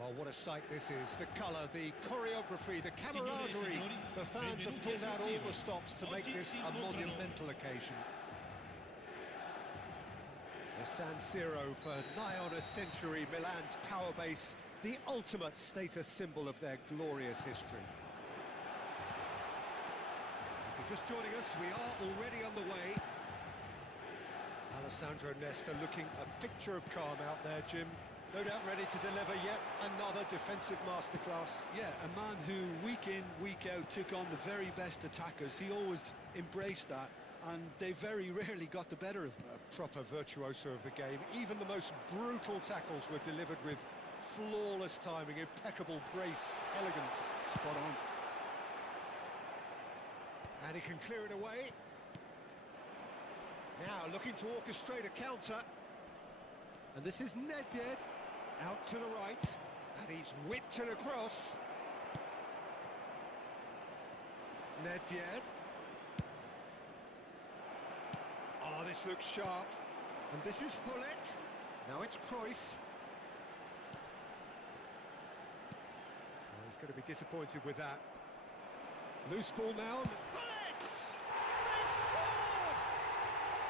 Well, what a sight this is. The colour, the choreography, the camaraderie. The fans have pulled out all the stops to make this a monumental occasion. The San Siro, for nigh on a century, Milan's power base, the ultimate status symbol of their glorious history. If you're just joining us, we are already underway. Alessandro Nesta looking a picture of calm out there, Jim. No doubt ready to deliver yet another defensive masterclass. Yeah, a man who week in, week out took on the very best attackers. He always embraced that, and they very rarely got the better of him. A proper virtuoso of the game. Even the most brutal tackles were delivered with flawless timing, impeccable grace, elegance. Spot on. And he can clear it away. Now looking to orchestrate a counter. And this is Nedved, out to the right, and he's whipped it across. Nedved. Oh, this looks sharp. And this is Hullet. Now it's Cruyff. Oh, he's going to be disappointed with that. Loose ball now.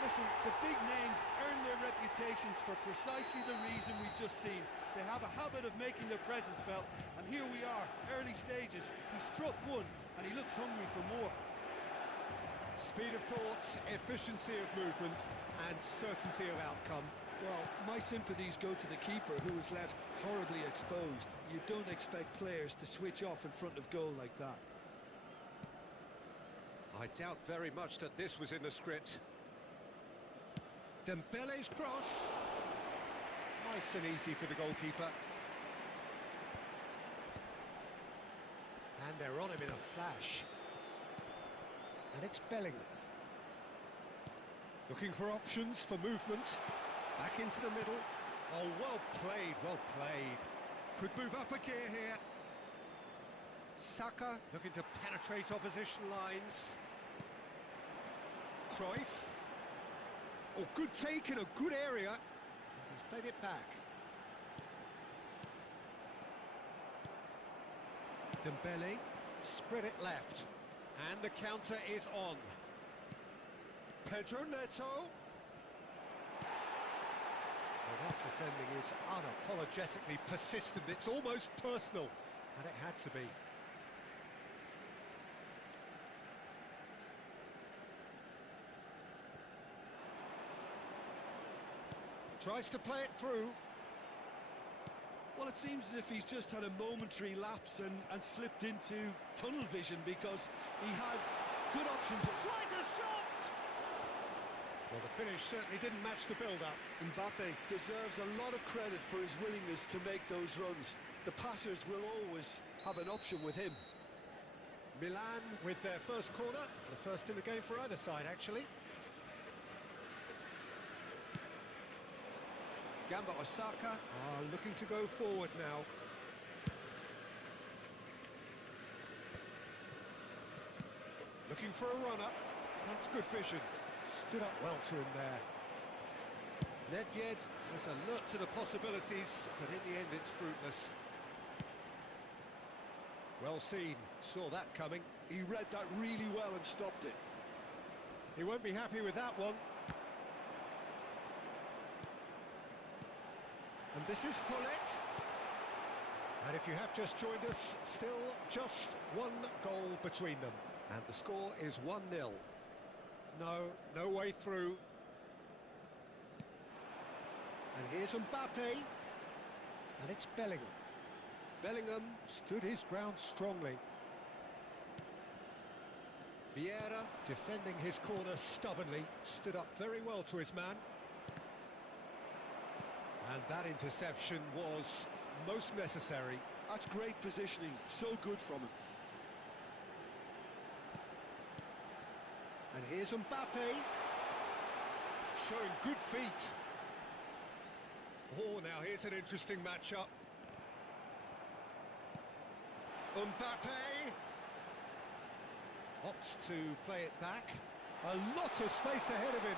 Listen, the big names earn their reputations for precisely the reason we've just seen. They have a habit of making their presence felt, and here we are, early stages. He struck one, and he looks hungry for more. Speed of thought, efficiency of movement, and certainty of outcome. Well, my sympathies go to the keeper, who was left horribly exposed. You don't expect players to switch off in front of goal like that. I doubt very much that this was in the script. Dembele's cross. Nice and easy for the goalkeeper. And they're on him in a flash. And it's Bellingham. Looking for options for movement. Back into the middle. Oh, well played, well played. Could move up a gear here. Saka looking to penetrate opposition lines. Cruyff. Oh, good take in a good area. He's played it back. Dembele, spread it left. And the counter is on. Pedro Neto. Well, that defending is unapologetically persistent. It's almost personal. And it had to be. Tries to play it through. Well, it seems as if he's just had a momentary lapse and slipped into tunnel vision, because he had good options. Tries a shot! Well, the finish certainly didn't match the build-up. Mbappe deserves a lot of credit for his willingness to make those runs. The passers will always have an option with him. Milan with their first corner, the first in the game for either side, actually. Gamba Osaka are looking to go forward now. Looking for a runner. That's good vision. Stood up well to him there. Nedved is alert to the possibilities, but in the end it's fruitless. Well seen, saw that coming. He read that really well and stopped it. He won't be happy with that one. And this is Hullet. And if you have just joined us, still just one goal between them. And the score is 1-0. No way through. And here's Mbappe. And it's Bellingham. Bellingham stood his ground strongly. Vieira, defending his corner stubbornly, stood up very well to his man. And that interception was most necessary. That's great positioning, so good from him. And here's Mbappe, showing good feet. Oh, now here's an interesting matchup. Mbappe opts to play it back. A lot of space ahead of him.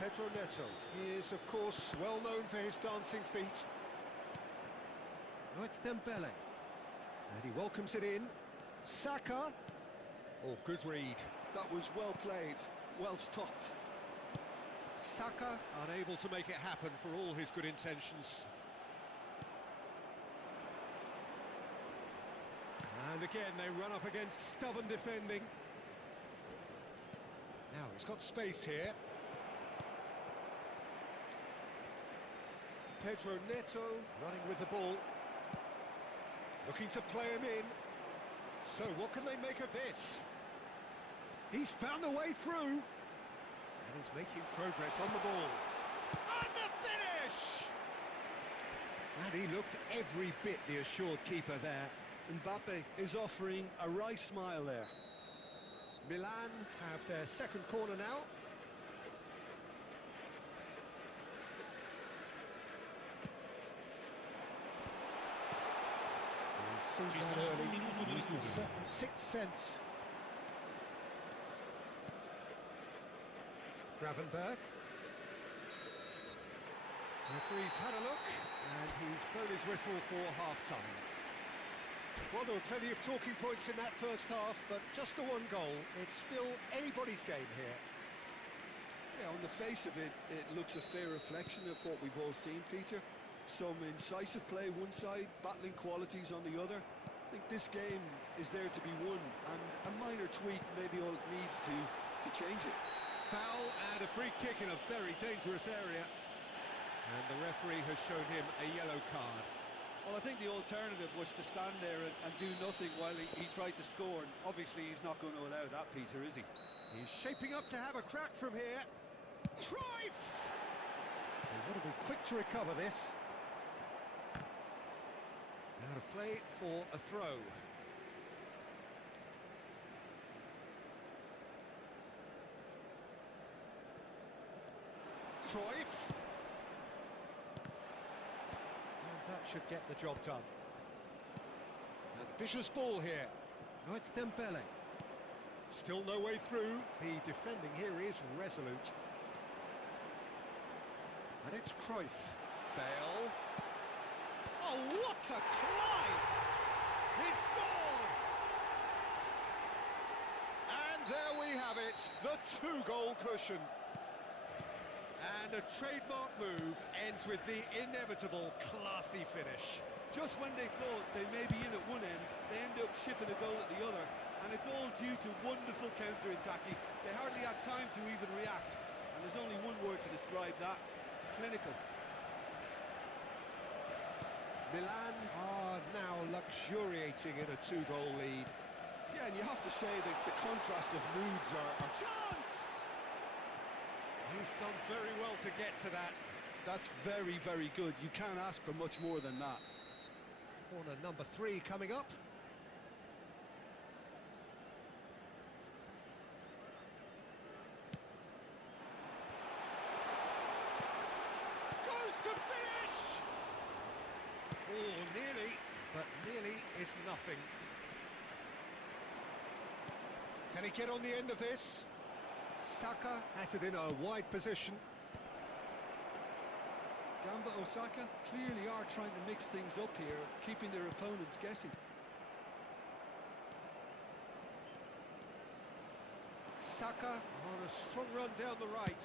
Pedro Neto. He is, of course, well known for his dancing feet. Now it's Dembele. And he welcomes it in. Saka. Oh, good read. That was well played, well stopped. Saka unable to make it happen for all his good intentions. And again, they run up against stubborn defending. Now he's got space here. Pedro Neto running with the ball. Looking to play him in. So what can they make of this? He's found a way through. And he's making progress on the ball. And the finish! And he looked every bit the assured keeper there. Mbappe is offering a wry smile there. Milan have their second corner now. He's seen that early. Used a certain sixth sense. Gravenberg. Referee's had a look, and he's blown his whistle for half-time. Well, there were plenty of talking points in that first half, but just the one goal. It's still anybody's game here. Yeah, on the face of it, it looks a fair reflection of what we've all seen, Peter. Some incisive play one side, battling qualities on the other. I think this game is there to be won, and a minor tweak maybe all it needs to change it. Foul and a free kick in a very dangerous area. And the referee has shown him a yellow card. Well, I think the alternative was to stand there and do nothing while he tried to score. And obviously, he's not going to allow that, Peter, is he? He's shaping up to have a crack from here. Cruyff! They want to be quick to recover this. Out of play for a throw. Cruyff. That should get the job done. Ambitious ball here. Now it's Dembele. Still no way through. The defending here is resolute. And it's Cruyff. Bale. Oh, what a climb! He scored! And there we have it, the two-goal cushion. And a trademark move ends with the inevitable classy finish. Just when they thought they may be in at one end, they end up shipping a goal at the other, and it's all due to wonderful counter-attacking. They hardly had time to even react, and there's only one word to describe that: clinical. Milan are now luxuriating in a two-goal lead. Yeah, and you have to say that the contrast of moods are... Chance! He's done very well to get to that. That's very, very good. You can't ask for much more than that. Corner number 3 coming up. Goes to finish! Oh, nearly, but nearly is nothing. Can he get on the end of this? Saka has it in a wide position. Gamba Osaka clearly are trying to mix things up here, keeping their opponents guessing. Saka on a strong run down the right.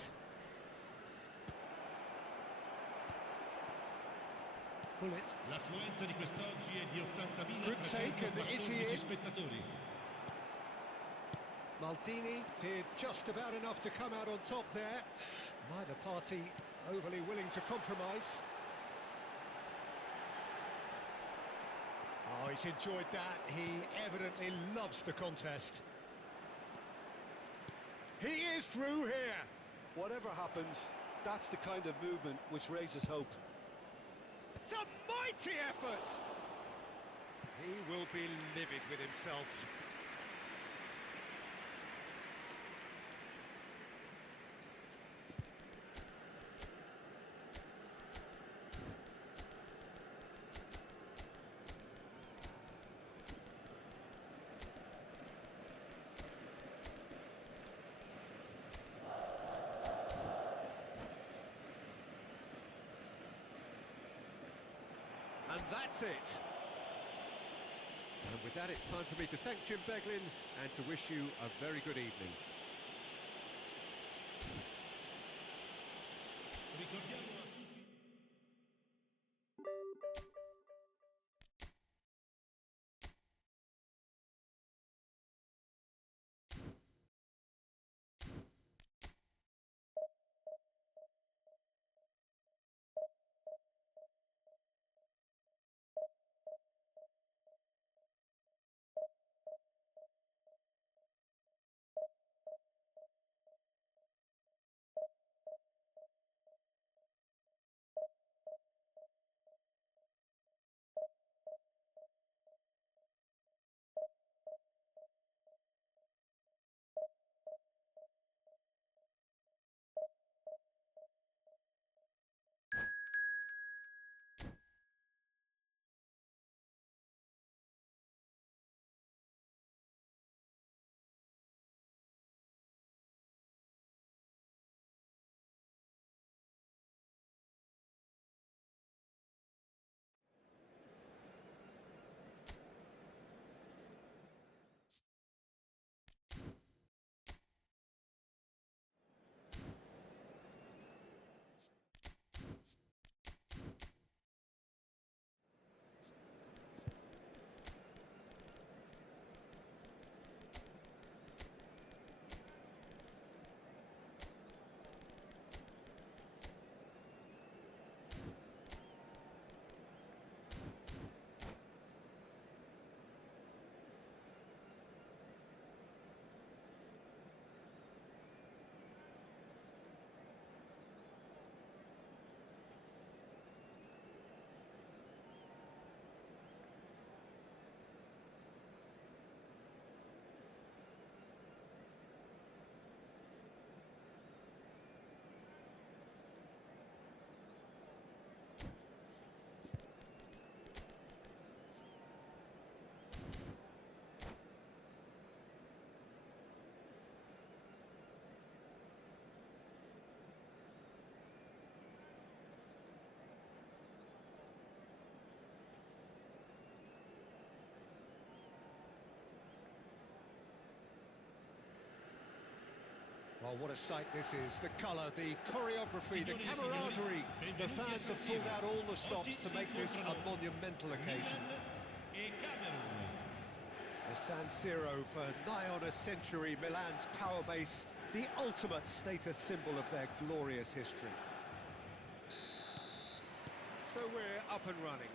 Bullet. L'affluenza di quest'oggi è di 80.315 spettatori. Maldini did just about enough to come out on top there. Neither party overly willing to compromise. Oh, he's enjoyed that. He evidently loves the contest. He is through here. Whatever happens, that's the kind of movement which raises hope. It's a mighty effort. He will be livid with himself. And that's it. And with that, it's time for me to thank Jim Beglin and to wish you a very good evening. Ricordiamo Well, what a sight this is. The colour, the choreography, the camaraderie. The fans have pulled out all the stops to make this a monumental occasion. The San Siro, for nigh on a century, Milan's power base, the ultimate status symbol of their glorious history. So we're up and running.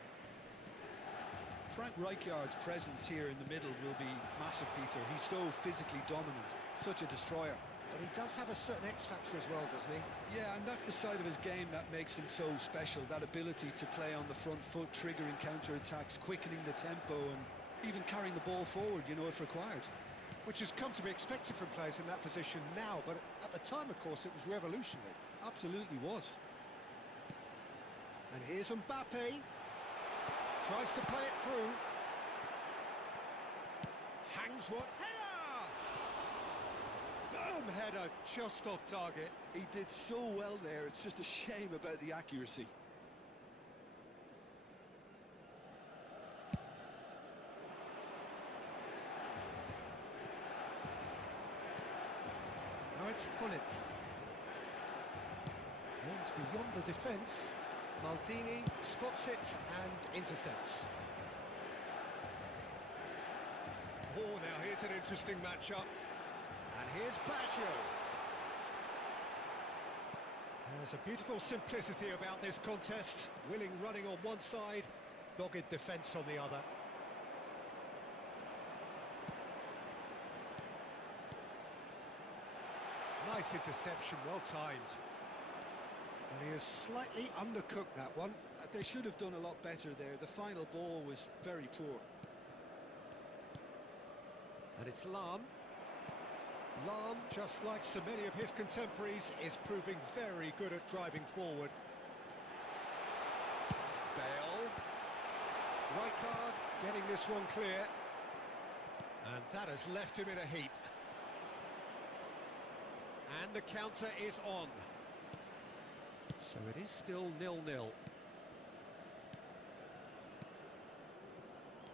Frank Rijkaard's presence here in the middle will be massive, Peter. He's so physically dominant, such a destroyer. But he does have a certain X-factor as well, doesn't he? Yeah, and that's the side of his game that makes him so special, that ability to play on the front foot, triggering counter-attacks, quickening the tempo, and even carrying the ball forward, you know, if required. Which has come to be expected from players in that position now, but at the time, of course, it was revolutionary. Absolutely was. And here's Mbappe. Tries to play it through. Hangs one. Header! Firm header, just off target. He did so well there, it's just a shame about the accuracy. Now it's Gullit. And beyond the defence, Maldini spots it and intercepts. Oh, now here's an interesting matchup. And here's Baggio. There's a beautiful simplicity about this contest. Willing running on one side, dogged defence on the other. Nice interception, well timed. And he has slightly undercooked that one. They should have done a lot better there. The final ball was very poor. And it's Lahm. Lahm, just like so many of his contemporaries, is proving very good at driving forward. Bale. Rijkaard getting this one clear. And that has left him in a heap. And the counter is on. So it is still 0-0.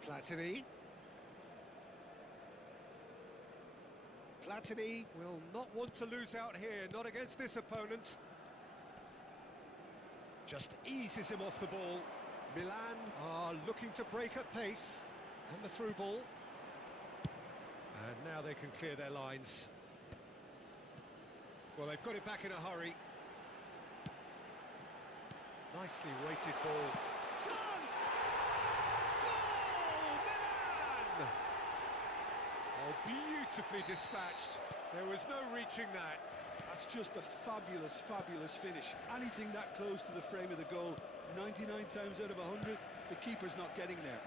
Platini. Platini will not want to lose out here, not against this opponent. Just eases him off the ball. Milan are looking to break at pace. And the through ball. And now they can clear their lines. Well, they've got it back in a hurry. Nicely weighted ball. Chance! Goal! Milan! Oh, beautifully dispatched. There was no reaching that. That's just a fabulous, fabulous finish. Anything that close to the frame of the goal, 99 times out of 100, the keeper's not getting there.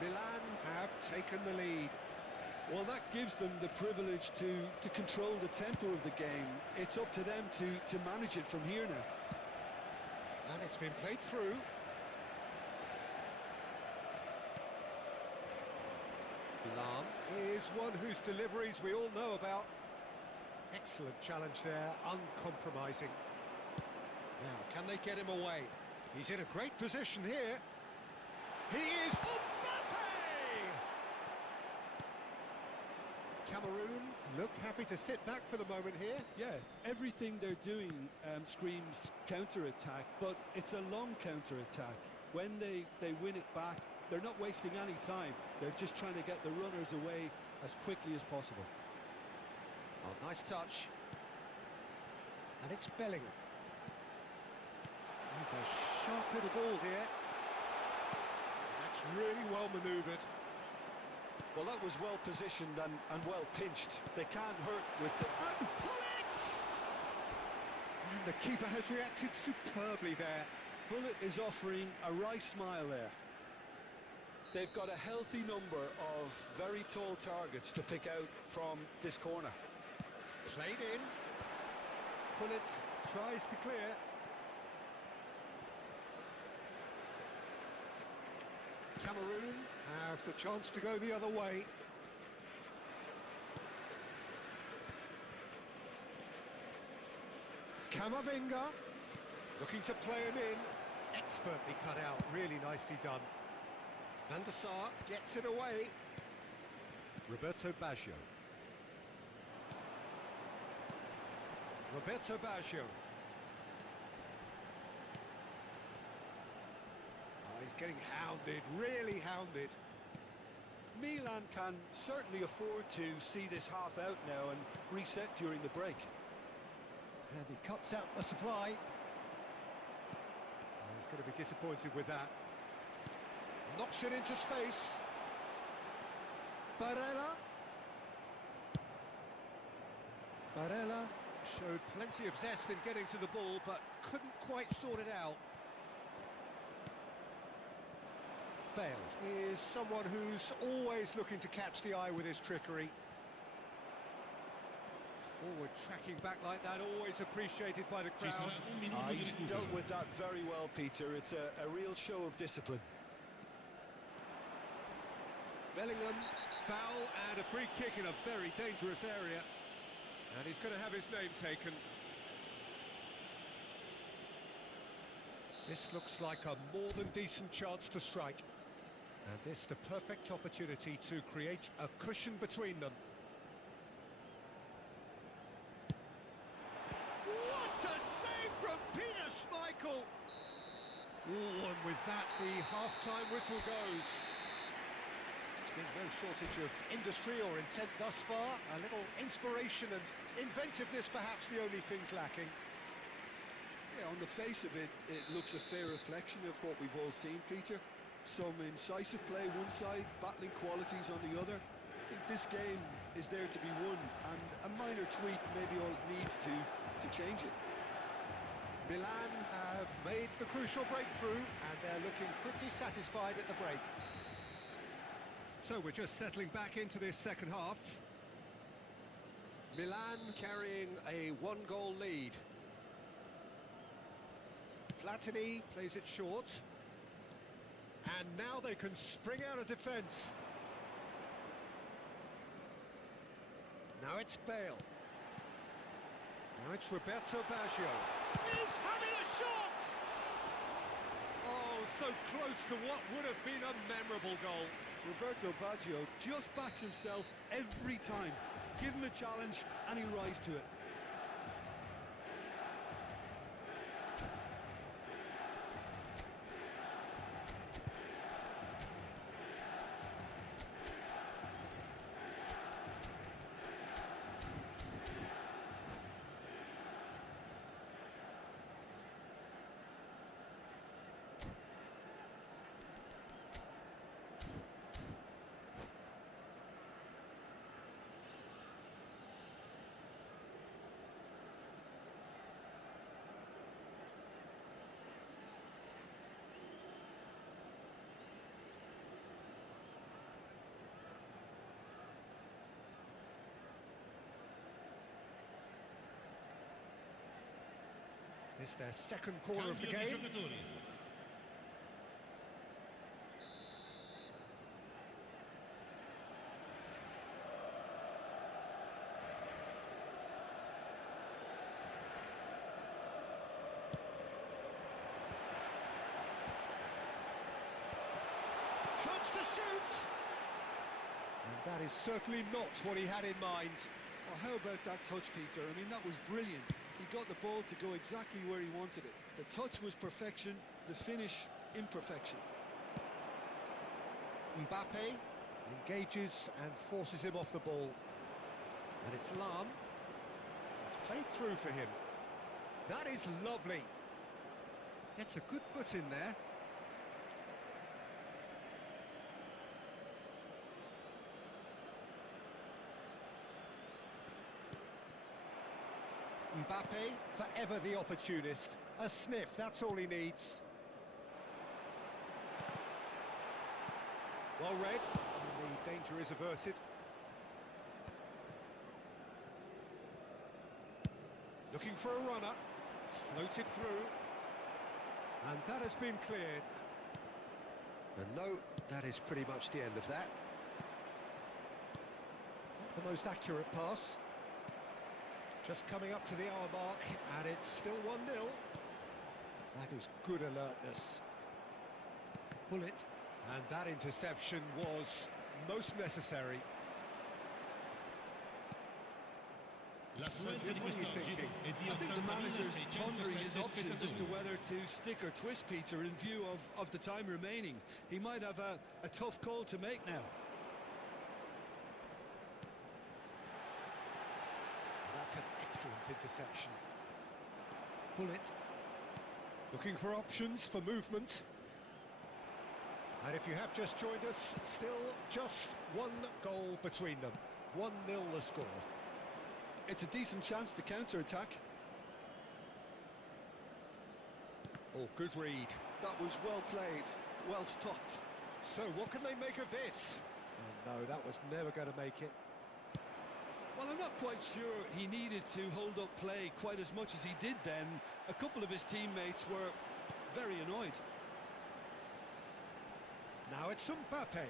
Milan have taken the lead. Well, that gives them the privilege to control the tempo of the game. It's up to them to manage it from here now. And it's been played through. Lam is one whose deliveries we all know about. Excellent challenge there, uncompromising. Now, can they get him away? He's in a great position here. He is Mbappe! Cameroon look happy to sit back for the moment here. Yeah, everything they're doing screams counter-attack, but it's a long counter-attack. When they win it back, they're not wasting any time. They're just trying to get the runners away as quickly as possible. Oh, nice touch. And it's Bellingham. He's a sharp little ball here. That's really well manoeuvred. Well, that was well positioned and well pinched. They can't hurt with the... And Pullet! And the keeper has reacted superbly there. Pullet is offering a wry smile there. They've got a healthy number of very tall targets to pick out from this corner. Played in. Pullet tries to clear. Cameroon have the chance to go the other way. Camavinga looking to play him in. Expertly cut out, really nicely done. Van der Sar gets it away. Roberto Baggio. Roberto Baggio. Oh, he's getting hounded, really hounded. Milan can certainly afford to see this half out now and reset during the break. And he cuts out the supply. Oh, he's going to be disappointed with that. Knocks it into space. Barella. Barella showed plenty of zest in getting to the ball, but couldn't quite sort it out. Bale is someone who's always looking to catch the eye with his trickery. Forward tracking back like that, always appreciated by the Ci crowd. sarà un minuto di He's recupero. dealt with that very well, Peter. It's a real show of discipline. Bellingham, foul and a free kick in a very dangerous area. And he's going to have his name taken. This looks like a more than decent chance to strike. And this the perfect opportunity to create a cushion between them. What a save from Peter Schmeichel! Oh, and with that, the half-time whistle goes. There's been no shortage of industry or intent thus far. A little inspiration and inventiveness, perhaps the only things lacking. Yeah, on the face of it, it looks a fair reflection of what we've all seen, Peter. Some incisive play one side, battling qualities on the other. I think this game is there to be won, and a minor tweak may be all it needs to change it. Milan have made the crucial breakthrough, and they're looking pretty satisfied at the break. So we're just settling back into this second half. Milan carrying a one-goal lead. Platini plays it short. And now they can spring out of defence. Now it's Bale. Now it's Roberto Baggio. He's having a shot! Oh, so close to what would have been a memorable goal. Roberto Baggio just backs himself every time. Give him a challenge and he'll rise to it. It's their second corner of the Cambio di game. giocatori. Chance to shoot! And that is certainly not what he had in mind. Well, how about that touch, Peter? I mean, that was brilliant. He got the ball to go exactly where he wanted it. The touch was perfection, the finish imperfection. Mbappe engages and forces him off the ball. And it's Lam. It's played through for him. That is lovely. Gets a good foot in there. Mbappe, forever the opportunist. A sniff, that's all he needs. Well read, and the danger is averted. Looking for a runner, floated through. And that has been cleared. And no, that is pretty much the end of that. Not the most accurate pass. Just coming up to the hour mark, and it's still 1-0. That is good alertness. Pull it, and that interception was most necessary. L'affluenza di What are you quest'oggi thinking? è di I think the manager's 80.607 pondering his options as to spettatori. whether to stick or twist, Peter, in view of the time remaining. He might have a tough call to make now. That's an excellent interception. Pull it. Looking for options for movement. And if you have just joined us, still just one goal between them. 1-0 the score. It's a decent chance to counter-attack. Oh, good read. That was well played, well stopped. So what can they make of this? Oh, no, that was never going to make it. Well, I'm not quite sure he needed to hold up play quite as much as he did then. A couple of his teammates were very annoyed. Now it's Mbappe.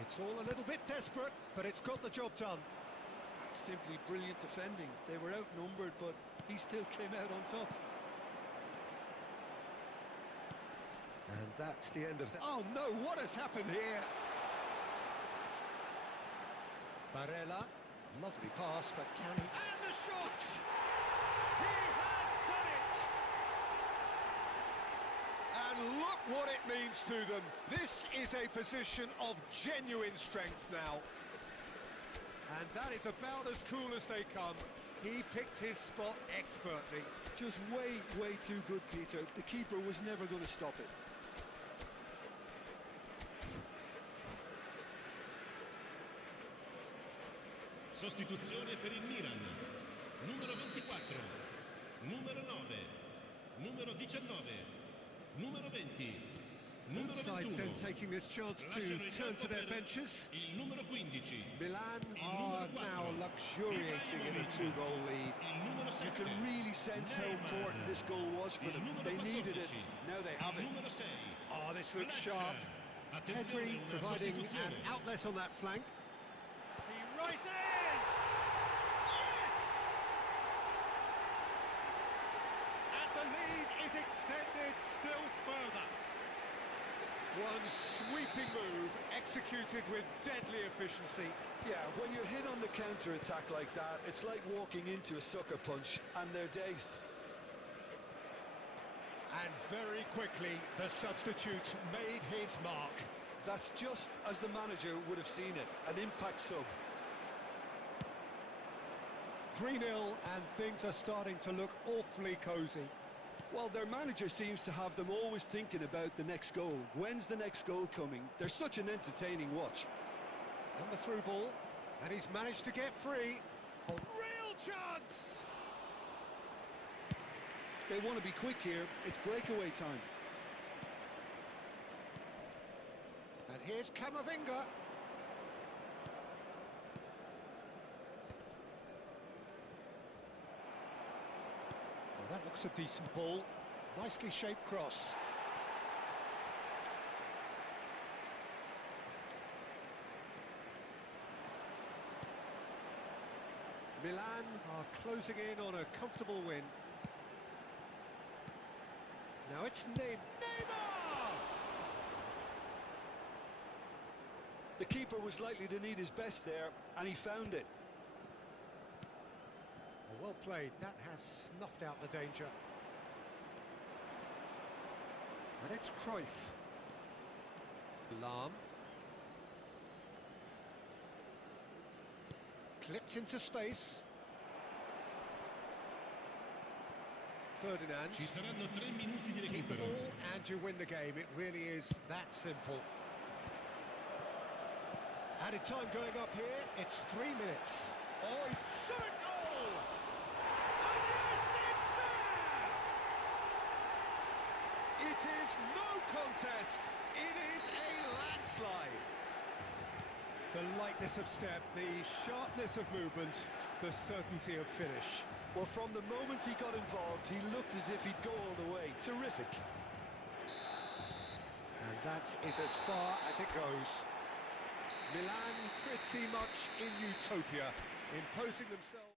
It's all a little bit desperate, but it's got the job done. Simply brilliant defending. They were outnumbered, but he still came out on top. And that's the end of that. Oh no, what has happened here? Barella, lovely pass, but can he... And the shot! He has done it! And look what it means to them. This is a position of genuine strength now. And that is about as cool as they come. He picked his spot expertly. Just way, way too good, Peter. The keeper was never going to stop it. Sostituzione per il Milan. Numero 24, numero 9, numero 19, numero 20, numero Both sides 21. then taking this chance to Lasciano il turn to campo their per benches. Il numero 15. Milan Il are numero now 4. luxuriating in a two-goal lead. Il numero 7. You can really sense how important this goal was for Il them. numero They 14. needed it. Now they have Il it. numero 6. Oh, this looks sharp. Attenzione, Pedri una providing an sostituzione. outlet on that flank. He rises! Yes! And the lead is extended. one sweeping move, executed with deadly efficiency. Yeah, when you're hit on the counter-attack like that, it's like walking into a sucker punch, and they're dazed. And very quickly, the substitute made his mark. That's just as the manager would have seen it, an impact sub. 3-0, and things are starting to look awfully cosy. Well, their manager seems to have them always thinking about the next goal. When's the next goal coming? They're such an entertaining watch. And the through ball, and he's managed to get free. A real chance! They want to be quick here. It's breakaway time. And here's Camavinga. Well, that looks a decent ball. Nicely shaped cross. Milan are closing in on a comfortable win. Now it's Neymar! The keeper was likely to need his best there, and he found it. Well played, that has snuffed out the danger. And it's Cruyff. Lahm. Clipped into space. Ferdinand. Ci saranno 3 minuti di Keep the recupero. ball and you win the game. It really is that simple. Added time going up here. It's 3 minutes. Oh, he's shot a goal! And yes, it's there! It is no contest. It is a landslide. The lightness of step, the sharpness of movement, the certainty of finish. Well, from the moment he got involved, he looked as if he'd go all the way. Terrific. And that is as far as it goes. Milan pretty much in utopia, imposing themselves.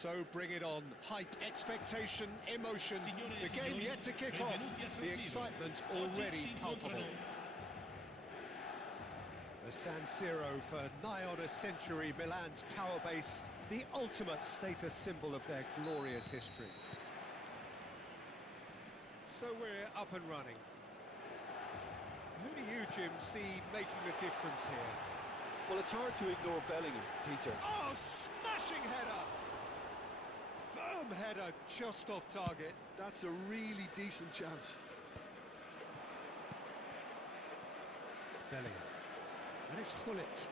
So bring it on. Hype, expectation, emotion. Signore e The game signori, yet to kick off. benvenuti a San The Siro. excitement Oggi already si palpable. incontrano The San Siro for nigh on a century, Milan's power base, the ultimate status symbol of their glorious history. So we're up and running. Who do you, Jim, see making the difference here? Well, it's hard to ignore Bellingham, Peter. Oh, smashing header! Firm header, just off target. That's a really decent chance. Bellingham. And it's Gullit.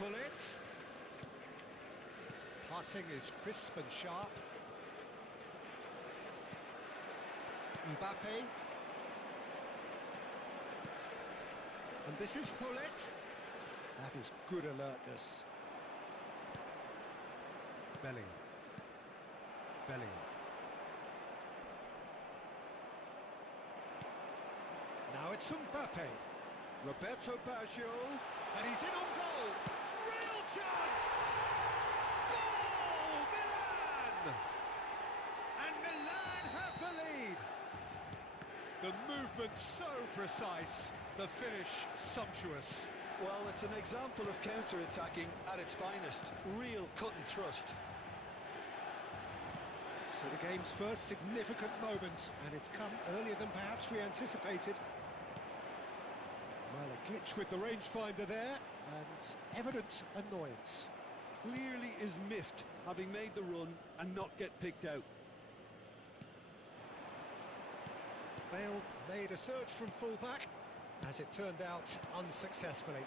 Gullit. Passing is crisp and sharp. Mbappe. And this is Gullit. That is good alertness. Bellingham. Bellingham. Now it's Mbappe. Roberto Baggio. And he's in on goal. Real chance! Goal! Milan! And Milan have the lead. The movement so precise. The finish sumptuous. Well, it's an example of counter-attacking at its finest. Real cut and thrust. So the game's first significant moment, and it's come earlier than perhaps we anticipated. Well, a glitch with the rangefinder there, and evident annoyance. Clearly is miffed, having made the run and not get picked out. Bale made a surge from full-back, as it turned out unsuccessfully.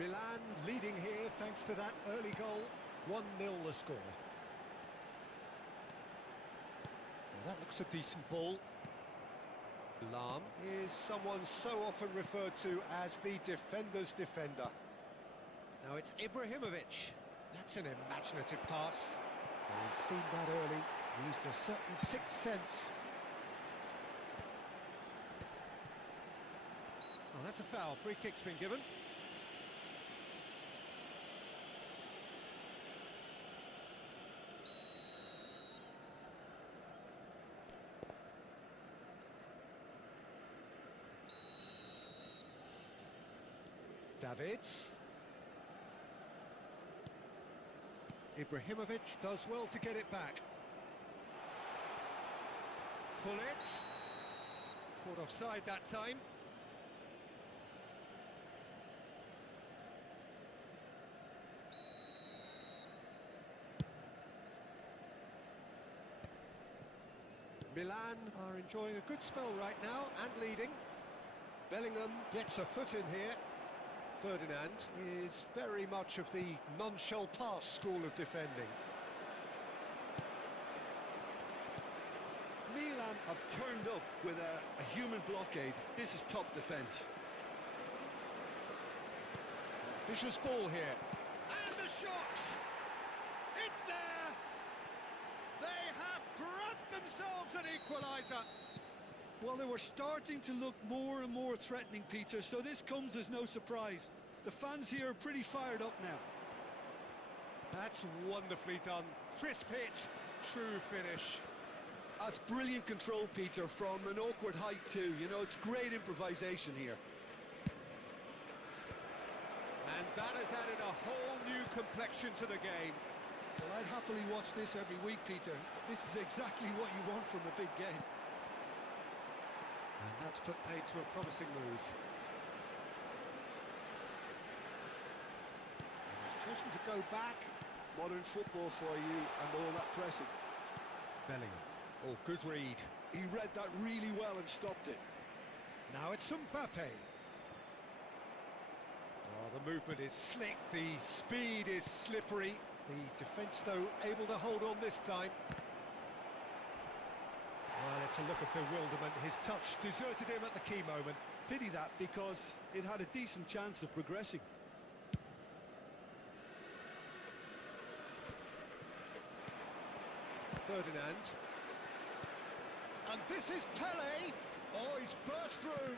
Milan leading here thanks to that early goal. 1-0 the score. Well, that looks a decent ball. Lahm is someone so often referred to as the defender's defender. Now it's Ibrahimovic. That's an imaginative pass. Well, he's seen that early, used a certain sixth sense. Oh, that's a foul. Free kick's been given. Davids. Ibrahimovic does well to get it back. Gullit. Caught offside that time. Milan are enjoying a good spell right now and leading. Bellingham gets a foot in here. Ferdinand is very much of the non-shall pass school of defending. Milan have turned up with a human blockade. This is top defence. Vicious ball here. And the shot! It's there! They have grabbed themselves an equaliser. Well, they were starting to look more and more threatening, Peter, so this comes as no surprise. The fans here are pretty fired up now. That's wonderfully done. Crisp hit, true finish. That's brilliant control, Peter, from an awkward height too. You know, it's great improvisation here. And that has added a whole new complexion to the game. Well, I'd happily watch this every week, Peter. This is exactly what you want from a big game. And that's put paid to a promising move. He's chosen to go back. Modern football for you and all that pressing. Bellingham. Oh, good read. He read that really well and stopped it. Now it's Mbappe. Oh, the movement is slick, the speed is slippery. The defence, though, able to hold on this time. Well, it's a look of bewilderment. His touch deserted him at the key moment. Pity that, because it had a decent chance of progressing. Ferdinand. And this is Pele. Oh, he's burst through.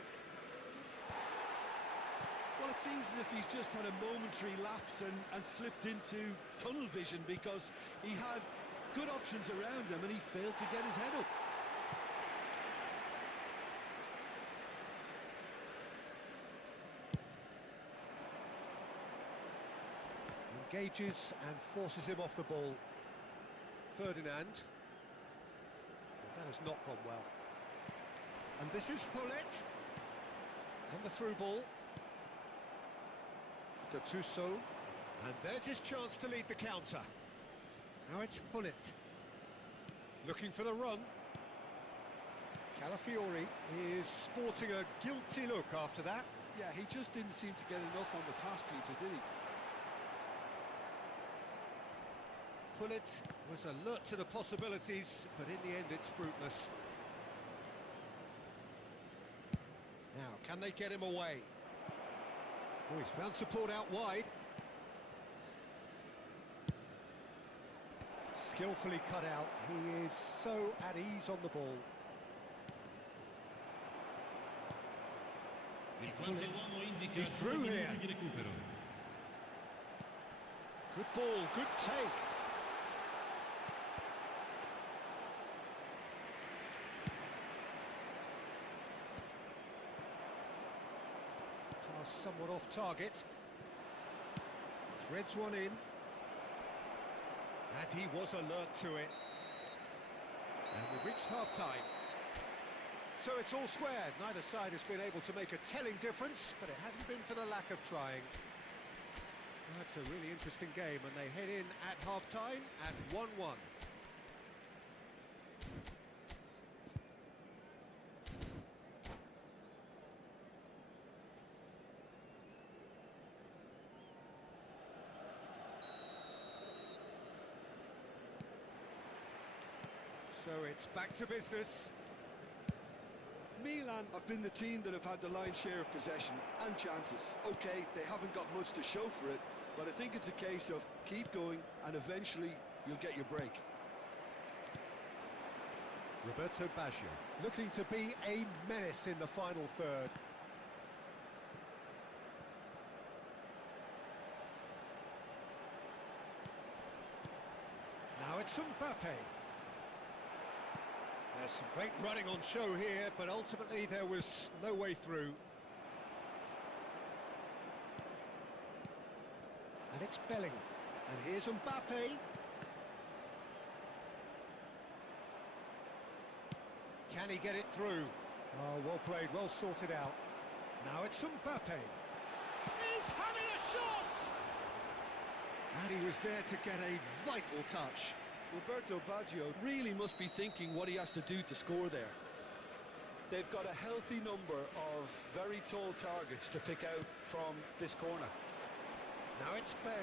Well, it seems as if he's just had a momentary lapse and slipped into tunnel vision, because he had good options around him and he failed to get his head up. Engages and forces him off the ball. Ferdinand. Well, that has not gone well. And this is Hullet. And the through ball. Gattuso. And there's his chance to lead the counter. Now it's Hullet. Looking for the run. Calafiori is sporting a guilty look after that. Yeah, he just didn't seem to get enough on the pass, Peter, did he? Hullet was alert to the possibilities, but in the end it's fruitless. Now, can they get him away? Oh, he's found support out wide. Skillfully cut out. He is so at ease on the ball. He's through here. Good ball, good take. Pass somewhat off target. Threads one in. And he was alert to it. And we've reached half-time. So it's all square. Neither side has been able to make a telling difference, but it hasn't been for the lack of trying. That's a really interesting game, and they head in at half-time at 1-1. So it's back to business. Milan have been the team that have had the lion's share of possession and chances. Okay, they haven't got much to show for it, but I think it's a case of keep going and eventually you'll get your break. Roberto Baggio looking to be a menace in the final third. Now it's Mbappe. There's some great running on show here, but ultimately there was no way through. And it's Bellingham. And here's Mbappe. Can he get it through? Oh, well played, well sorted out. Now it's Mbappe. He's having a shot! And he was there to get a vital touch. Roberto Baggio really must be thinking what he has to do to score there. They've got a healthy number of very tall targets to pick out from this corner. Now it's Bale.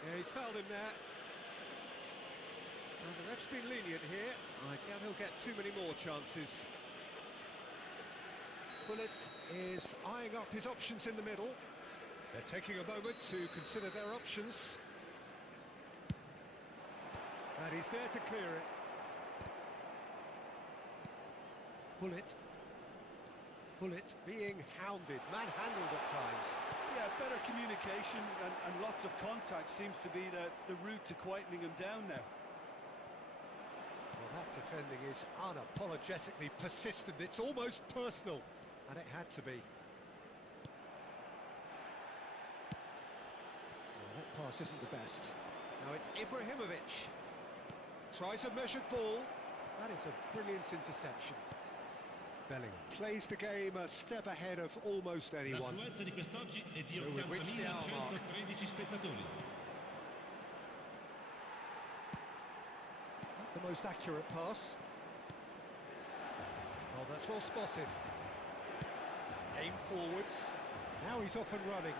Yeah, he's fouled him there. Now the ref's been lenient here. I doubt he'll get too many more chances. Hullet is eyeing up his options in the middle. They're taking a moment to consider their options. And he's there to clear it. Hullet being hounded, manhandled at times. Yeah, better communication and lots of contact seems to be the route to quietening him down now. Well, that defending is unapologetically persistent. It's almost personal, and it had to be. Well, that pass isn't the best. Now it's Ibrahimovic. Tries a measured ball. That is a brilliant interception. Bellingham plays the game a step ahead of almost anyone. So we've reached the hour mark. Not the most accurate pass. Oh, that's well spotted. Aim forwards. Now he's off and running.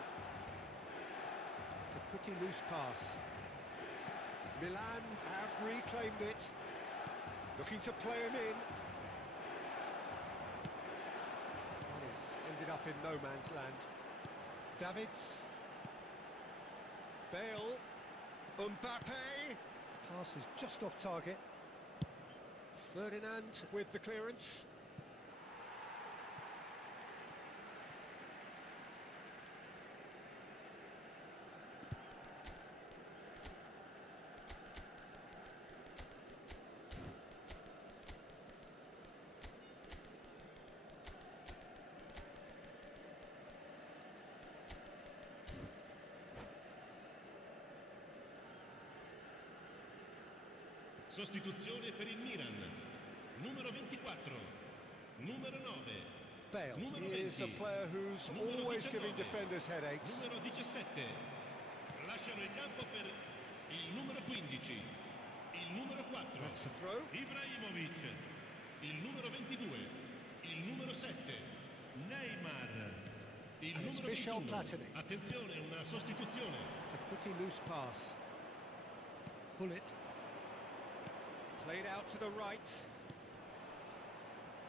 It's a pretty loose pass. Milan have reclaimed it. Looking to play him in. And he's ended up in no man's land. Davids. Bale. Mbappe. Pass is just off target. Ferdinand with the clearance. Sostituzione per il Milan. Numero 24. Numero 9. Bale Numero is a 20. player who's Numero always 19. giving defenders headaches. Numero 17. Lasciano il campo per il numero 15. Il numero 4. That's the throw. Ibrahimovic. Il numero 22. Il numero 7. Neymar. Il And it's numero Michel 21. Platini. Attenzione, una sostituzione. It's a pretty loose pass. Bullet. Played out to the right.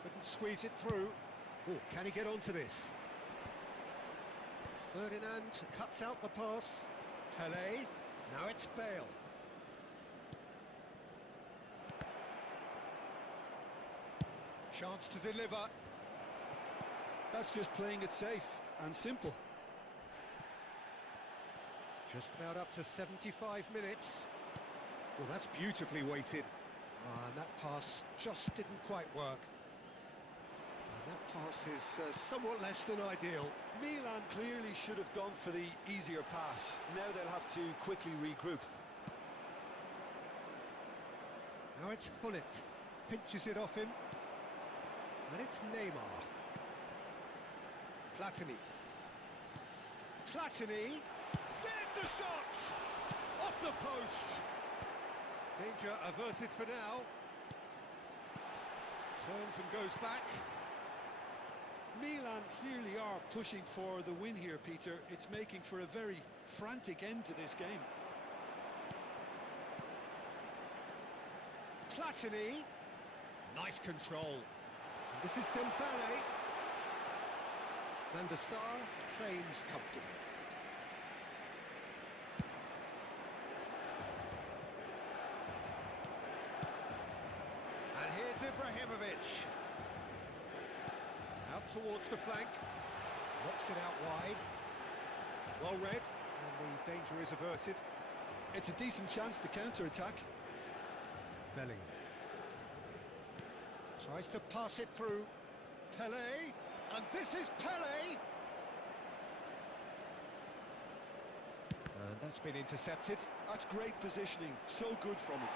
Couldn't squeeze it through. Oh, can he get onto this? Ferdinand cuts out the pass. Pelé. Now it's Bale. Chance to deliver. That's just playing it safe and simple. Just about up to 75 minutes. Well, that's beautifully weighted. And that pass just didn't quite work. And that pass is somewhat less than ideal. Milan clearly should have gone for the easier pass. Now they'll have to quickly regroup. Now it's Hullet. Pinches it off him. And it's Neymar. Platini. Platini. There's the shot! Off the post! Danger averted for now. Turns and goes back. Milan clearly are pushing for the win here, Peter. It's making for a very frantic end to this game. Platini. Nice control. And this is Dembele. Van der Sar claims comfortably. And here's Ibrahimovic. Out towards the flank. Knocks it out wide. Well read, and the danger is averted. It's a decent chance to counter-attack. Bellingham. Tries to pass it through. Pelé. And this is Pelé. And that's been intercepted. That's great positioning. So good from him.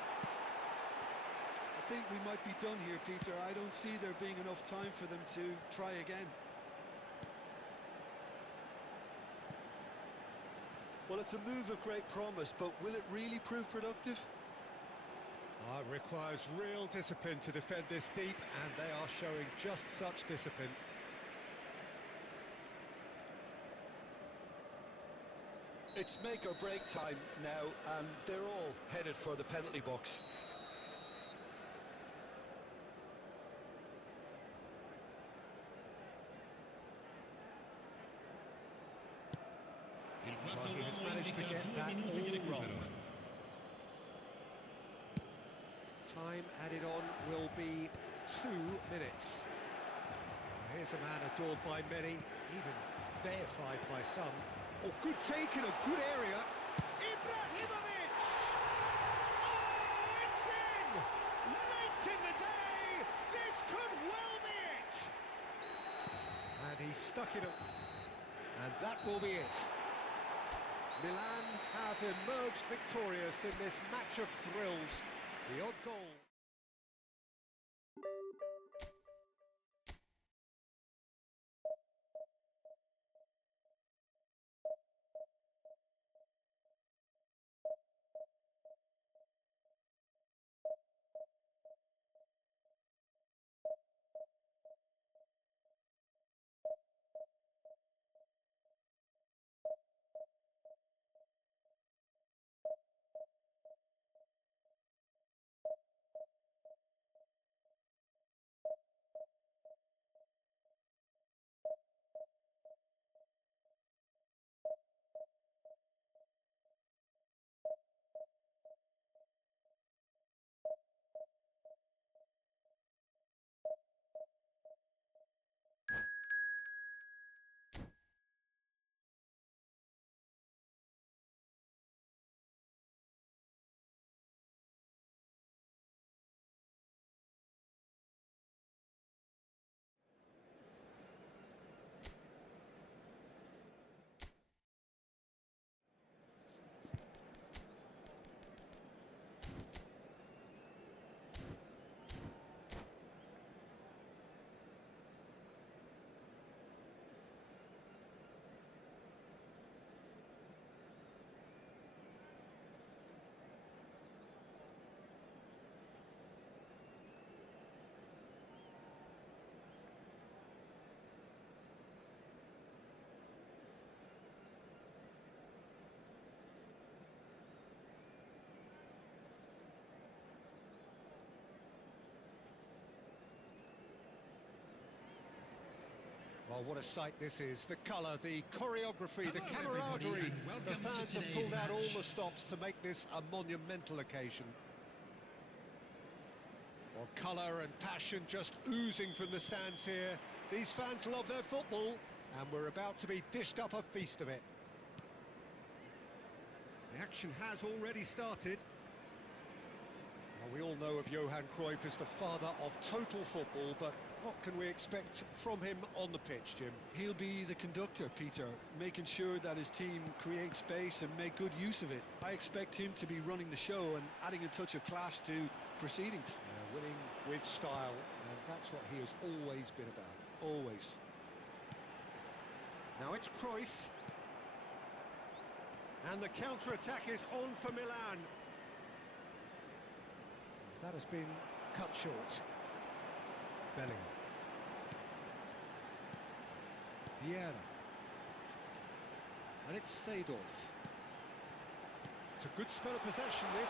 I think we might be done here, Peter. I don't see there being enough time for them to try again. Well, it's a move of great promise, but will it really prove productive? It requires real discipline to defend this deep, and they are showing just such discipline. It's make or break time now, and they're all headed for the penalty box. Il quarto Well, he has uomo managed to indica get 2 that minuti di all wrong. recupero. Time added on will be 2 minutes. Here's a man adored by many, even deified by some. Oh, good take in a good area. Ibrahimovic! Oh, it's in! Late in the day, this could well be it! And he stuck it up. And that will be it. Milan have emerged victorious in this match of thrills. The odd goal. Well, what a sight this is. The colour, the choreography, the Hello, everybody, camaraderie. and The welcome to fans have today's pulled out all match. the stops to make this a monumental occasion. Well, colour and passion just oozing from the stands here. These fans love their football, and we're about to be dished up a feast of it. The action has already started. Well, we all know of Johan Cruyff as the father of total football, but what can we expect from him on the pitch, Jim? He'll be the conductor, Peter, making sure that his team creates space and make good use of it. I expect him to be running the show and adding a touch of class to proceedings. Winning with style, and that's what he has always been about. Always. Now it's Cruyff. And the counter-attack is on for Milan. That has been cut short. Bellingham. Vieira. And it's Seedorf. It's a good spell of possession, this.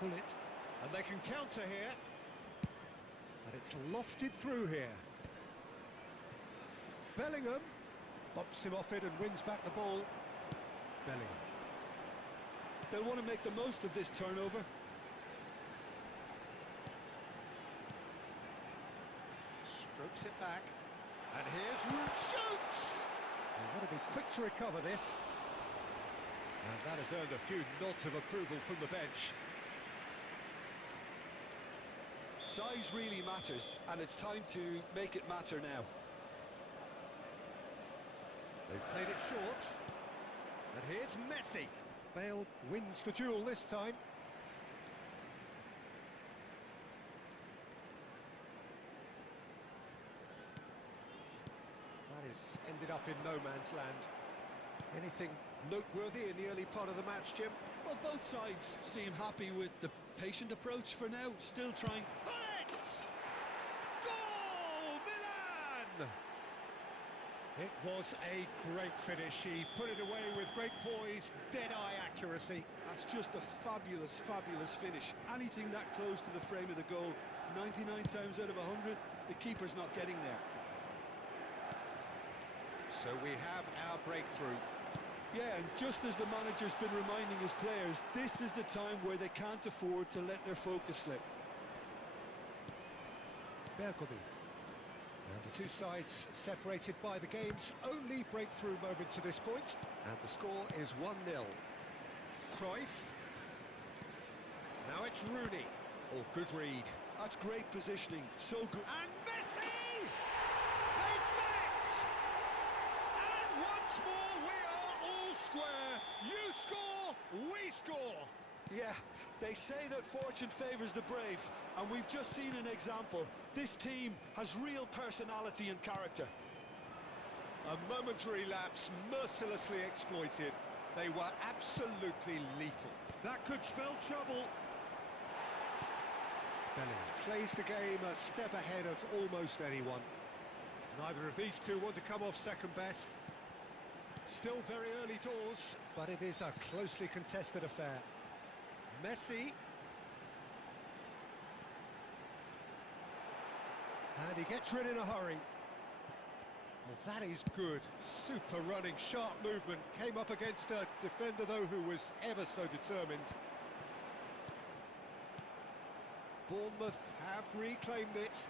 Pull it. And they can counter here. And it's lofted through here. Bellingham bumps him off it and wins back the ball. Bellingham. They'll want to make the most of this turnover. Strokes it back. And here's Root shoots! They've got to be quick to recover this. And that has earned a few nods of approval from the bench. Size really matters, and it's time to make it matter now. They've played it short. And here's Messi. Bale wins the duel this time. That is ended up in no man's land. Anything noteworthy in the early part of the match, Jim? Well, both sides seem happy with the patient approach for now, still trying. Goal, Milan! It was a great finish. He put it away with great poise, dead-eye accuracy. That's just a fabulous, fabulous finish. Anything that close to the frame of the goal, 99 times out of 100, the keeper's not getting there. So we have our breakthrough. Yeah, and just as the manager's been reminding his players, this is the time where they can't afford to let their focus slip. Berkobi. And the two sides separated by the game's only breakthrough moment to this point. And the score is 1-0. Cruyff. Now it's Rooney. Oh, good read. That's great positioning, so good. And Messi! They've done it! And once more we are all square. You score, we score. Yeah, they say that fortune favours the brave, and we've just seen an example. This team has real personality and character. A momentary lapse mercilessly exploited. They were absolutely lethal. That could spell trouble. Bellingham plays the game a step ahead of almost anyone. Neither of these two want to come off second best. Still very early doors, but it is a closely contested affair. Messi. And he gets rid in a hurry. Well, that is good. Super running, sharp movement. Came up against a defender, though, who was ever so determined. Bournemouth have reclaimed it.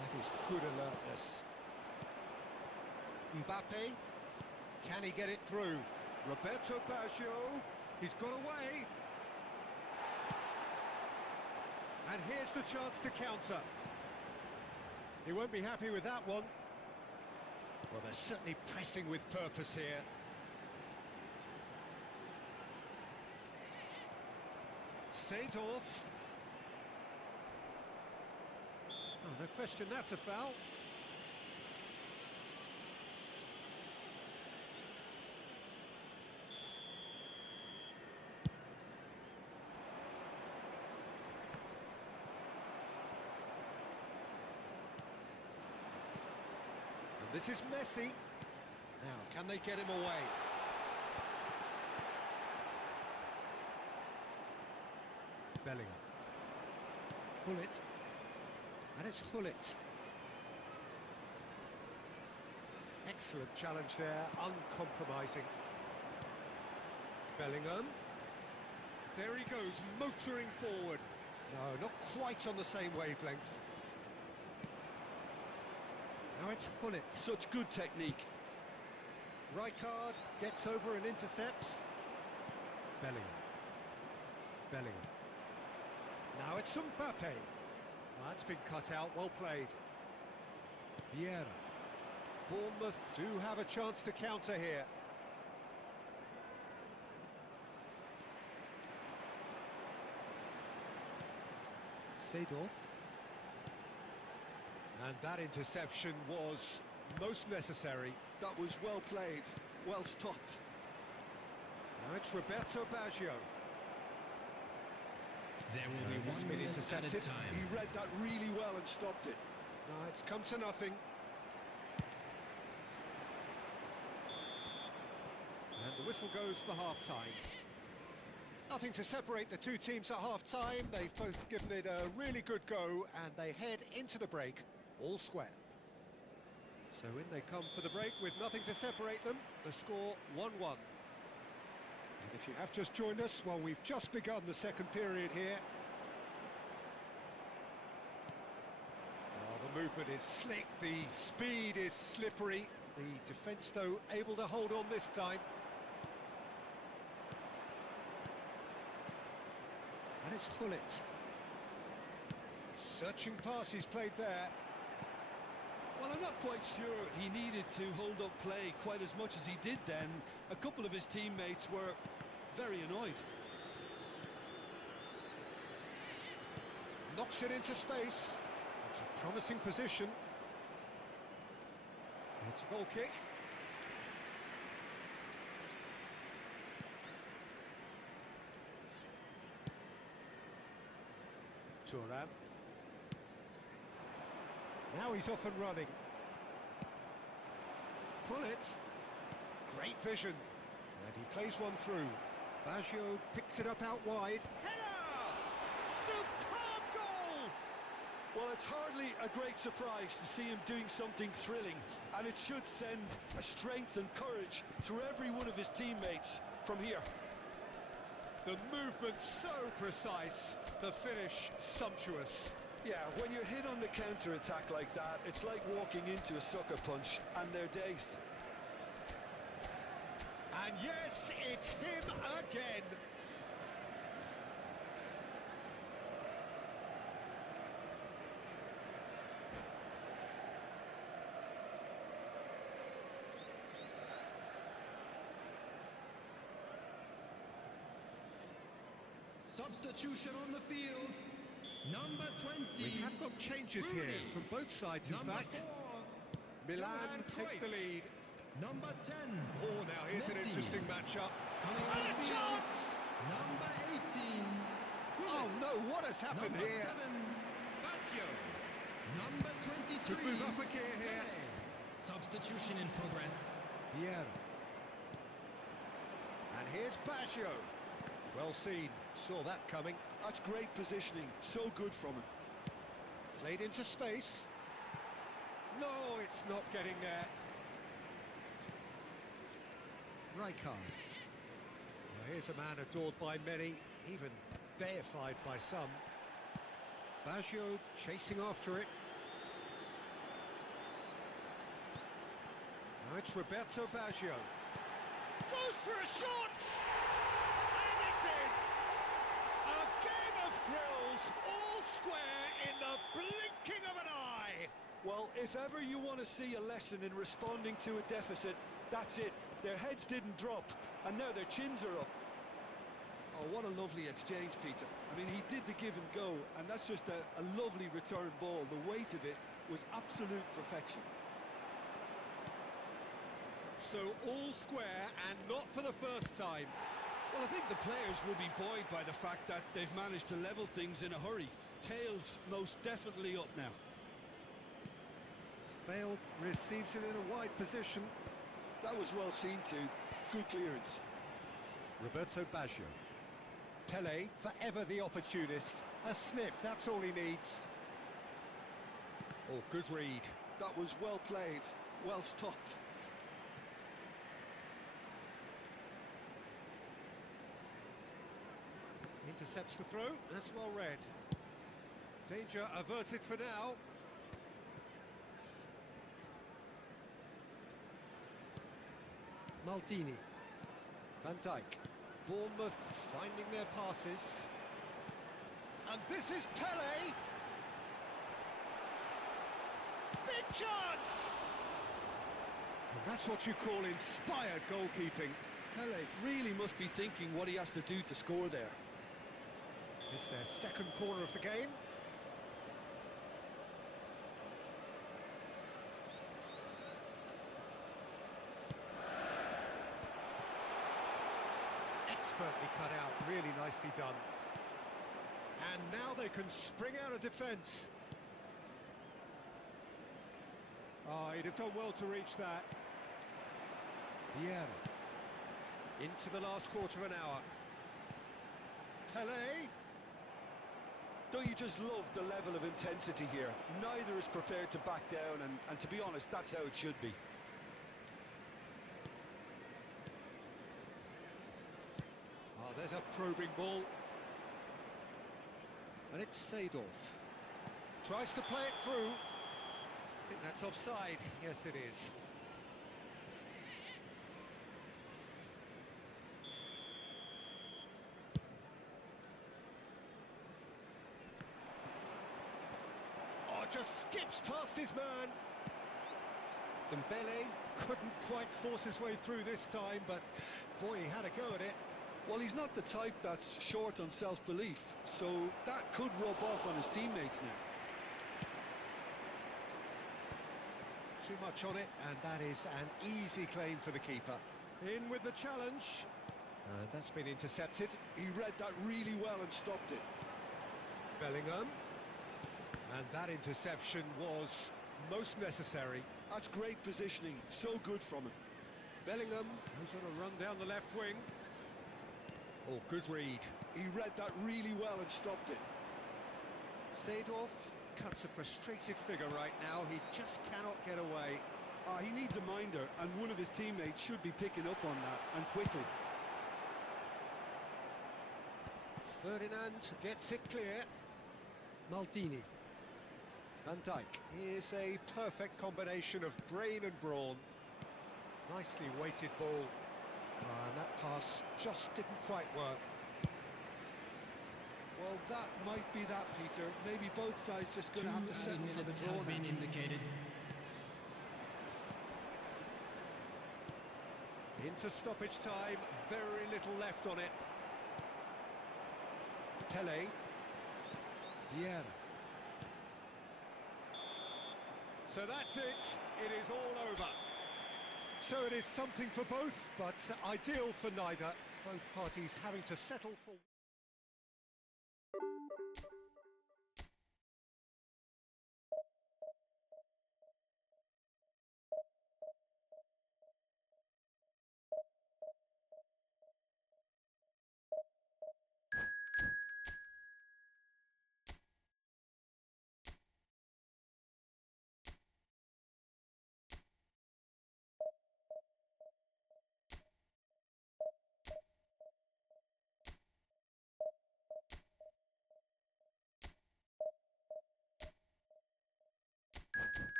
That is good alertness. Mbappe. Can he get it through? Roberto Baggio. He's got away. And here's the chance to counter. He won't be happy with that one. Well, they're certainly pressing with purpose here. Seedorf. Oh, no question, that's a foul. This is Messi. Now, can they get him away? Bellingham. Hullet. And it's Hullet. Excellent challenge there, uncompromising. Bellingham. There he goes, motoring forward. No, not quite on the same wavelength. Now it's Gullit. Such good technique. Rijkaard gets over and intercepts. Bellingham. Bellingham. Now it's Mbappe. That's been cut out, well played. Vieira. Bournemouth do have a chance to counter here. Seedorf. And that interception was most necessary. That was well played, well stopped. Now it's Roberto Baggio. There will be It's 1 been minute at a intercepted. time. He read that really well and stopped it. No, it's come to nothing. And the whistle goes for half-time. Nothing to separate the two teams at half-time. They've both given it a really good go, and they head into the break all square. So in they come for the break with nothing to separate them. The score 1-1. And if you have just joined us, well, we've just begun the second period here. Well, the movement is slick, the speed is slippery. The defence, though, able to hold on this time. And it's Gullit. Searching pass he's played there. Well, I'm not quite sure he needed to hold up play quite as much as he did then. A couple of his teammates were very annoyed. Knocks it into space. It's a promising position. It's a goal kick. Thuram. Now he's off and running. Gullit. Great vision. And he plays one through. Baggio picks it up out wide. Header! Superb goal! Well, it's hardly a great surprise to see him doing something thrilling, and it should send a strength and courage through every one of his teammates from here. The movement so precise, the finish sumptuous. Yeah, when you're hit on the counter-attack like that, it's like walking into a sucker punch, and they're dazed. And yes, it's him again. Substitution on the field. Number 20. We have got changes here Rooney. from both sides, in Number fact. 4. Milan Johan take the Cruyff. lead. Number 10. Oh, now here's an Messi. interesting matchup. Coming And on a the field. chance! Number 18. Oh no, what has happened Number here? 7. Baggio. Number 23. Could move up a gear here. Pele. Substitution in progress. Vieira. And here's Baggio. Well seen, saw that coming. That's great positioning, so good from him. Played into space. No, it's not getting there. Rijkaard. Well, here's a man adored by many, even deified by some. Baggio chasing after it. Now it's Roberto Baggio. Goes for a shot! And it's in! A game of thrills, all square in the blinking of an eye! Well, if ever you want to see a lesson in responding to a deficit, that's it. Their heads didn't drop, and now their chins are up. Oh, what a lovely exchange, Peter. I mean, he did the give and go, and that's just a lovely return ball. The weight of it was absolute perfection. So all square, and not for the first time. Well, I think the players will be buoyed by the fact that they've managed to level things in a hurry. Tails most definitely up now. Bale receives it in a wide position. That was well seen too. Good clearance. Roberto Baggio. Pele, forever the opportunist. A sniff, that's all he needs. Oh, good read. That was well played, well stopped. Intercepts the throw. That's well read. Danger averted for now. Maldini. Van Dijk. Bournemouth finding their passes. And this is Pele. Big chance! And that's what you call inspired goalkeeping. Pele really must be thinking what he has to do to score there. It's their second corner of the game. Expertly cut out, really nicely done. And now they can spring out of defence. Oh, he'd have done well to reach that. Vieira. Into the last quarter of an hour. Pele. Don't you just love the level of intensity here? Neither is prepared to back down, and to be honest, that's how it should be. Oh, there's a probing ball. And it's Seedorf. Tries to play it through. I think that's offside. Yes, it is. Oh, just skips past his man. Dembele couldn't quite force his way through this time, but boy, he had a go at it. Well, he's not the type that's short on self-belief, so that could rub off on his teammates now. Too much on it, and that is an easy claim for the keeper. In with the challenge. And that's been intercepted. He read that really well and stopped it. Bellingham. And that interception was most necessary. That's great positioning, so good from him. Bellingham goes on a run down the left wing. Oh, good read. He read that really well and stopped it. Seedorf cuts a frustrated figure right now. He just cannot get away. He needs a minder, and one of his teammates should be picking up on that, and quickly. Ferdinand gets it clear. Maldini. Van Dijk. Here's a perfect combination of brain and brawn. Nicely weighted ball. And that pass just didn't quite work. Well, that might be that, Peter. Maybe both sides just going to have to settle for the draw now. Indicated. Into stoppage time, very little left on it. Pele. Vieira. So that's it. It is all over. So it is something for both, but ideal for neither. Both parties having to settle for...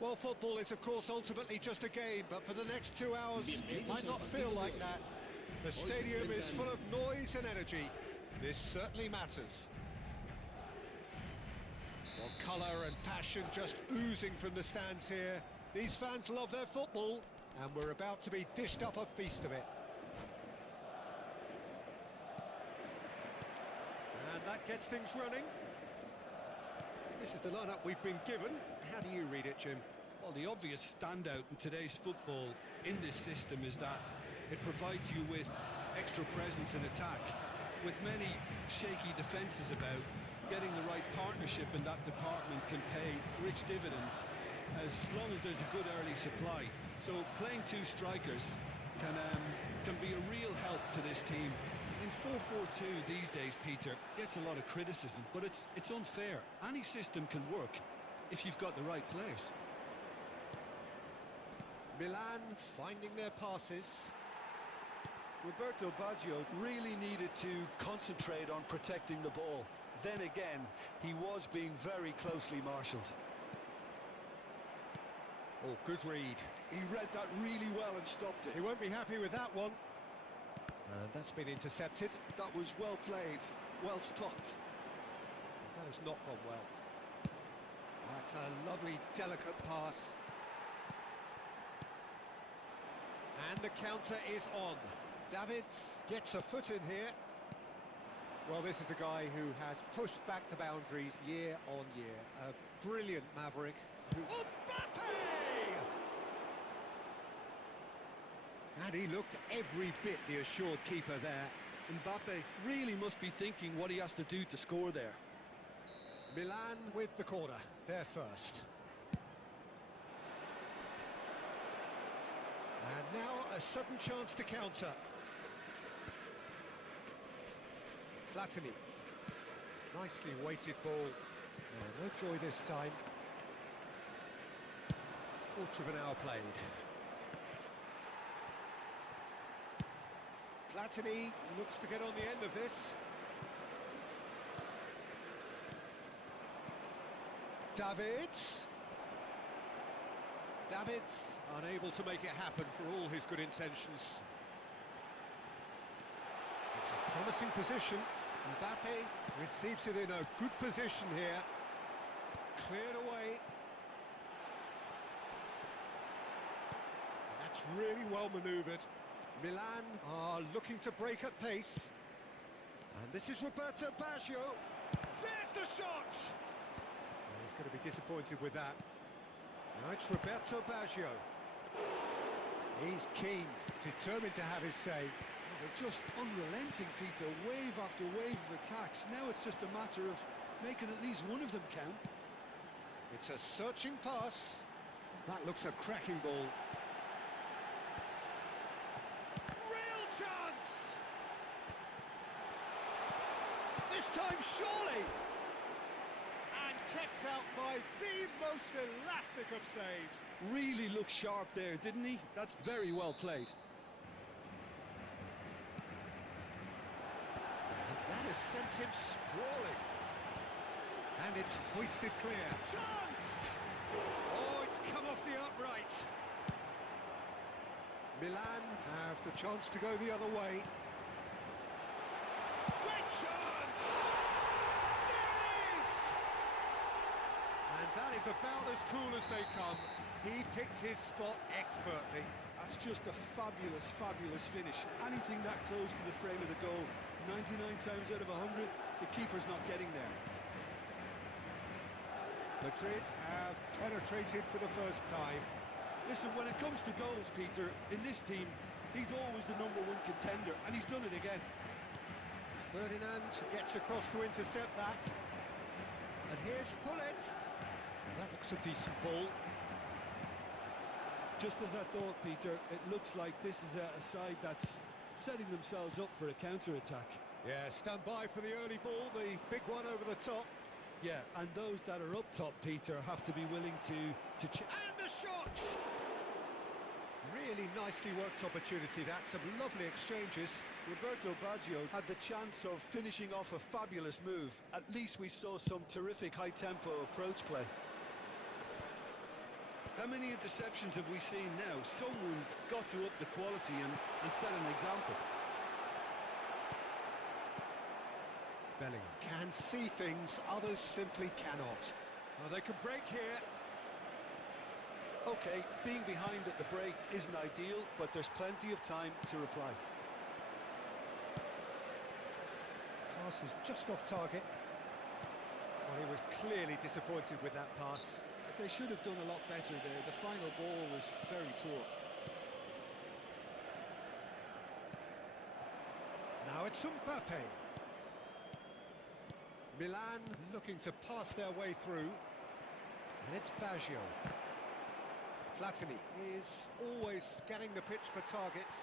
Well, football is, of course, ultimately just a game, but for the next 2 hours, it might not feel like that. The stadium is full of noise and energy. This certainly matters. Well, colour and passion just oozing from the stands here. These fans love their football, and we're about to be dished up a feast of it. And that gets things running. This is the lineup we've been given. How do you read it, Jim? Well, the obvious standout in today's football in this system is that it provides you with extra presence in attack. With many shaky defences about, getting the right partnership in that department can pay rich dividends as long as there's a good early supply. So playing two strikers can be a real help to this team. In 4-4-2 these days, Peter, gets a lot of criticism, but it's unfair. Any system can work if you've got the right players. Milan finding their passes. Roberto Baggio really needed to concentrate on protecting the ball. Then again, he was being very closely marshalled. Oh, good read. He read that really well and stopped it. He won't be happy with that one. And that's been intercepted. That was well played, well stopped. That has not gone well. That's a lovely, delicate pass. And the counter is on. Davids gets a foot in here. Well, this is a guy who has pushed back the boundaries year on year. A brilliant maverick. Mbappe! And he looked every bit the assured keeper there. Mbappe really must be thinking what he has to do to score there. Milan with the corner, they're first. And now a sudden chance to counter. Platini. Nicely weighted ball. Oh, no joy this time. Quarter of an hour played. Platini looks to get on the end of this. Davids. Davids unable to make it happen for all his good intentions. It's a promising position. Mbappe receives it in a good position here. Cleared away. And that's really well manoeuvred. Milan are looking to break at pace. And this is Roberto Baggio. There's the shot! Well, he's going to be disappointed with that. Now it's Roberto Baggio. He's keen, determined to have his say. They're just unrelenting, Peter. Wave after wave of attacks. Now it's just a matter of making at least one of them count. It's a searching pass. That looks a cracking ball. Real chance! This time, surely! And kept out by the most elastic of saves. Really looked sharp there, didn't he? That's very well played. That has sent him sprawling. And it's hoisted clear. Chance! Oh, it's come off the upright. Milan have the chance to go the other way. Great chance! There it is! And that is about as cool as they come. He picked his spot expertly. That's just a fabulous, fabulous finish. Anything that close to the frame of the goal, 99 times out of 100, the keeper's not getting there. Madrid have penetrated for the first time. Listen, when it comes to goals, Peter, in this team, he's always the #1 contender, and he's done it again. Ferdinand gets across to intercept that. And here's Hullet. That looks a decent ball. Just as I thought, Peter, it looks like this is a side that's setting themselves up for a counter-attack. Yeah, stand by for the early ball, the big one over the top. Yeah, and those that are up top, Peter, have to be willing to And the shot! Really nicely worked opportunity, that. Some lovely exchanges. Roberto Baggio had the chance of finishing off a fabulous move. At least we saw some terrific high-tempo approach play. How many interceptions have we seen now? Someone's got to up the quality and set an example. Bellingham can see things others simply cannot. Well, they can break here. Okay, being behind at the break isn't ideal, but there's plenty of time to reply. Pass is just off target. Well, he was clearly disappointed with that pass. They should have done a lot better there. The final ball was very poor. Now it's Mbappe. Milan looking to pass their way through. And it's Baggio. Platini is always scanning the pitch for targets.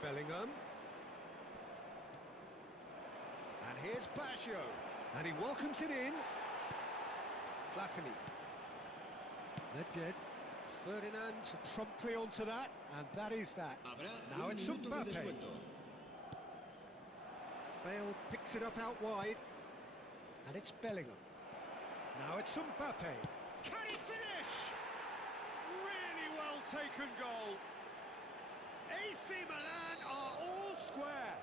Bellingham. And here's Baggio. And he welcomes it in. Platini. Nedved. Ferdinand promptly onto that, and that is that. Now it's Mbappe. Bale picks it up out wide, and it's Bellingham. Now it's Mbappe. Can he finish? Really well taken goal. AC Milan are all square.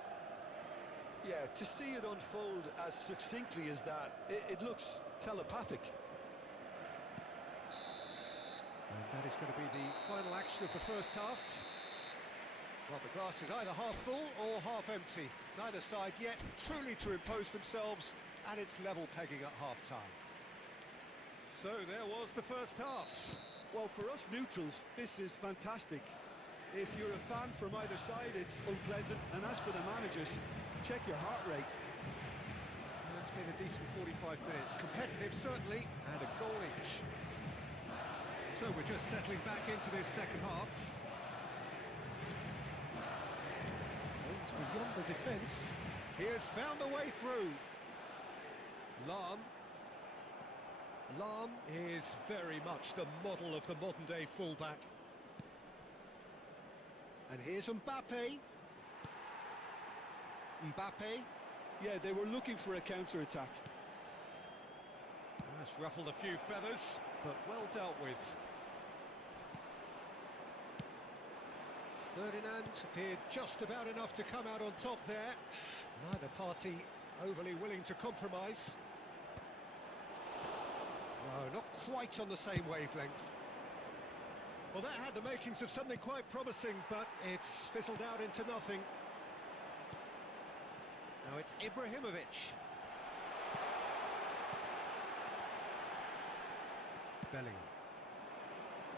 Yeah, to see it unfold as succinctly as that, it looks telepathic. And that is going to be the final action of the first half. Well, the glass is either half full or half empty. Neither side yet truly to impose themselves, and it's level pegging at half-time. So there was the first half. Well, for us neutrals, this is fantastic. If you're a fan from either side, it's unpleasant. And as for the managers, check your heart rate. Well, it's been a decent 45 minutes. Competitive, certainly, and a goal each. So we're just settling back into this second half. Aims beyond the defence. He has found a way through. Lahm. Lahm is very much the model of the modern-day fullback. And here's Mbappe. Mbappe. Yeah, they were looking for a counter-attack. That's ruffled a few feathers, but well dealt with. Ferdinand did just about enough to come out on top there. Neither party overly willing to compromise. No, not quite on the same wavelength. Well, that had the makings of something quite promising, but it's fizzled out into nothing. Now it's Ibrahimovic. Bellingham.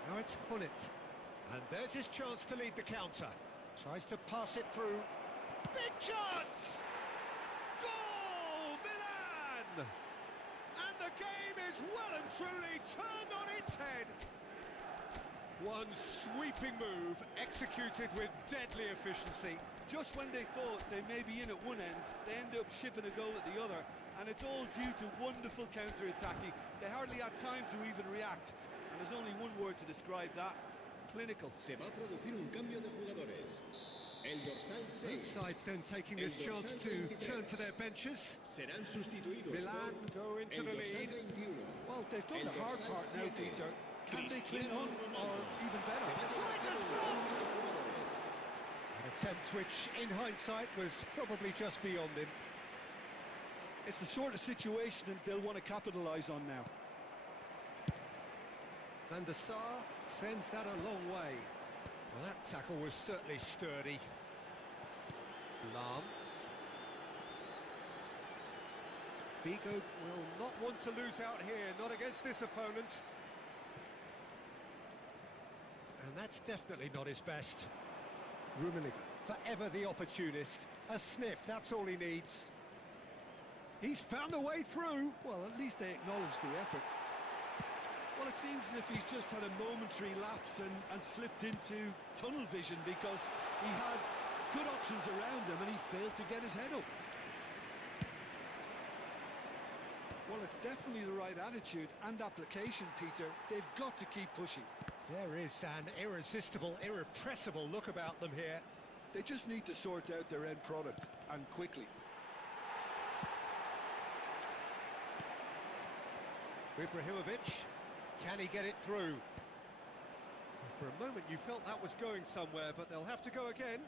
Now it's Hullet. And there's his chance to lead the counter. Tries to pass it through. Big chance! Goal! Milan! And the game is well and truly turned on its head. One sweeping move, executed with deadly efficiency. Just when they thought they may be in at one end, they end up shipping a goal at the other, and it's all due to wonderful counter-attacking. They hardly had time to even react, and there's only one word to describe that: clinical. Se va a producir un cambio de jugadores. El dorsal 6. Both sides then taking this chance to turn to their benches. Serán sustituidos Milan por go into the el dorsal lead. 21. Well, they've done the hard part now, Peter. Can they cling on, or even better? Tries a shot! An attempt which, in hindsight, was probably just beyond him. It's the sort of situation that they'll want to capitalise on now. Van der Sar sends that a long way. Well, that tackle was certainly sturdy. Lahm. Bigo will not want to lose out here, not against this opponent. And that's definitely not his best. Rummenigge, forever the opportunist. A sniff, that's all he needs. He's found a way through. Well, at least they acknowledge the effort. Well, it seems as if he's just had a momentary lapse and slipped into tunnel vision, because he had good options around him and he failed to get his head up. Well, it's definitely the right attitude and application, Peter. They've got to keep pushing. There is an irresistible, irrepressible look about them here. They just need to sort out their end product, and quickly. Ibrahimovic Can he get it through? For a moment you felt that was going somewhere, but they'll have to go again.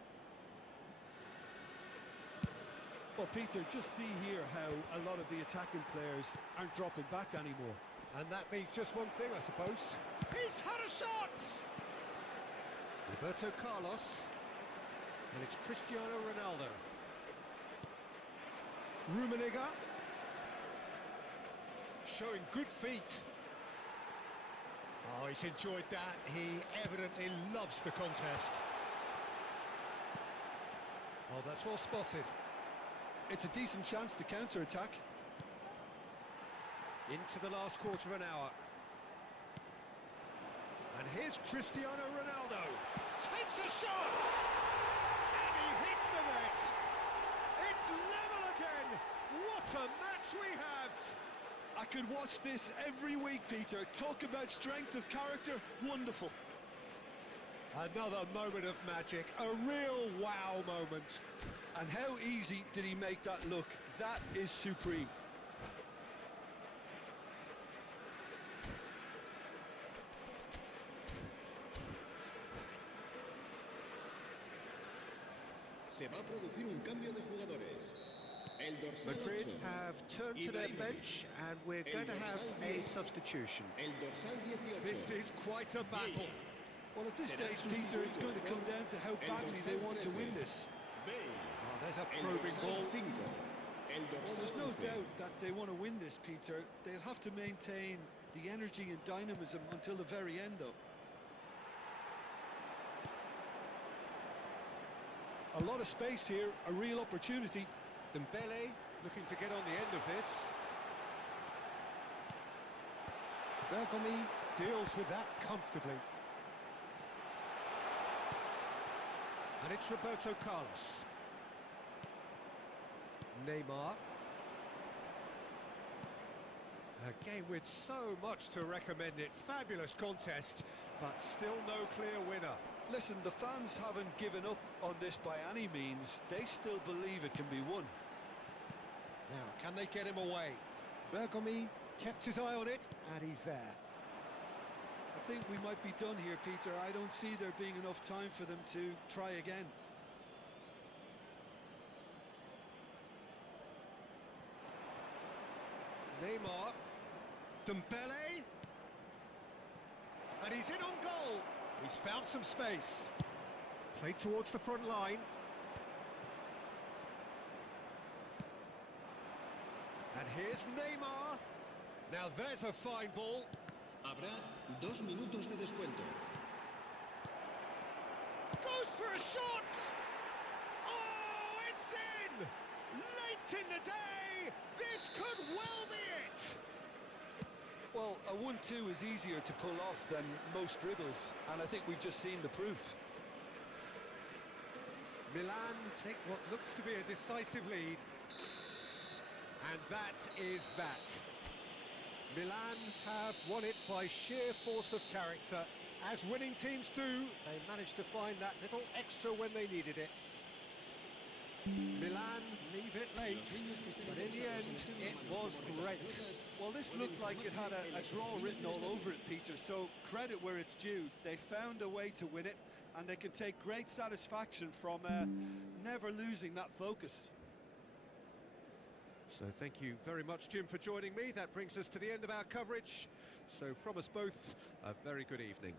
Well, Peter, just see here how a lot of the attacking players aren't dropping back anymore. And that means just one thing, I suppose. He's had a shot! Roberto Carlos. And it's Cristiano Ronaldo. Rummenigge. Showing good feet. Oh, he's enjoyed that. He evidently loves the contest. Oh, that's well spotted. It's a decent chance to counter-attack. Into the last quarter of an hour. And here's Cristiano Ronaldo. Takes a shot! And he hits the net! It's level again! What a match we have! I could watch this every week, Peter. Talk about strength of character. Wonderful. Another moment of magic. A real wow moment. And how easy did he make that look? That is supreme. Se va a producir un cambio de jugadores. El dorsal Madrid 8. have turned to their bench and we're going to have a substitution. El dorsal 18. This is quite a battle. Well, at this stage, Peter, it's going to come down to how badly they want to win this. Oh, there's a probing ball. Well, there's no doubt that they want to win this, Peter. They'll have to maintain the energy and dynamism until the very end, though. A lot of space here, a real opportunity. Dembele looking to get on the end of this. Bergomi deals with that comfortably. And it's Roberto Carlos. Neymar. A game with so much to recommend it. Fabulous contest, but still no clear winner. Listen, the fans haven't given up on this by any means. They still believe it can be won. Now, can they get him away? Bergomi kept his eye on it, and he's there. I think we might be done here, Peter. I don't see there being enough time for them to try again. Neymar. Dembele. And he's in on goal. He's found some space. Played towards the front line. And here's Neymar. Now there's a fine ball. Habrá 2 minutos de descuento. Goes for a shot! Oh, it's in! Late in the day! This could well be it! Well, a 1-2 is easier to pull off than most dribbles, and I think we've just seen the proof. Milan take what looks to be a decisive lead. And that is that. Milan have won it by sheer force of character. As winning teams do, they managed to find that little extra when they needed it. Milan leave it late, but in the end, it was great. Well, this looked like it had a draw written all over it, Peter, so credit where it's due. They found a way to win it, and they can take great satisfaction from never losing that focus. So thank you very much, Jim, for joining me. That brings us to the end of our coverage. So from us both, a very good evening.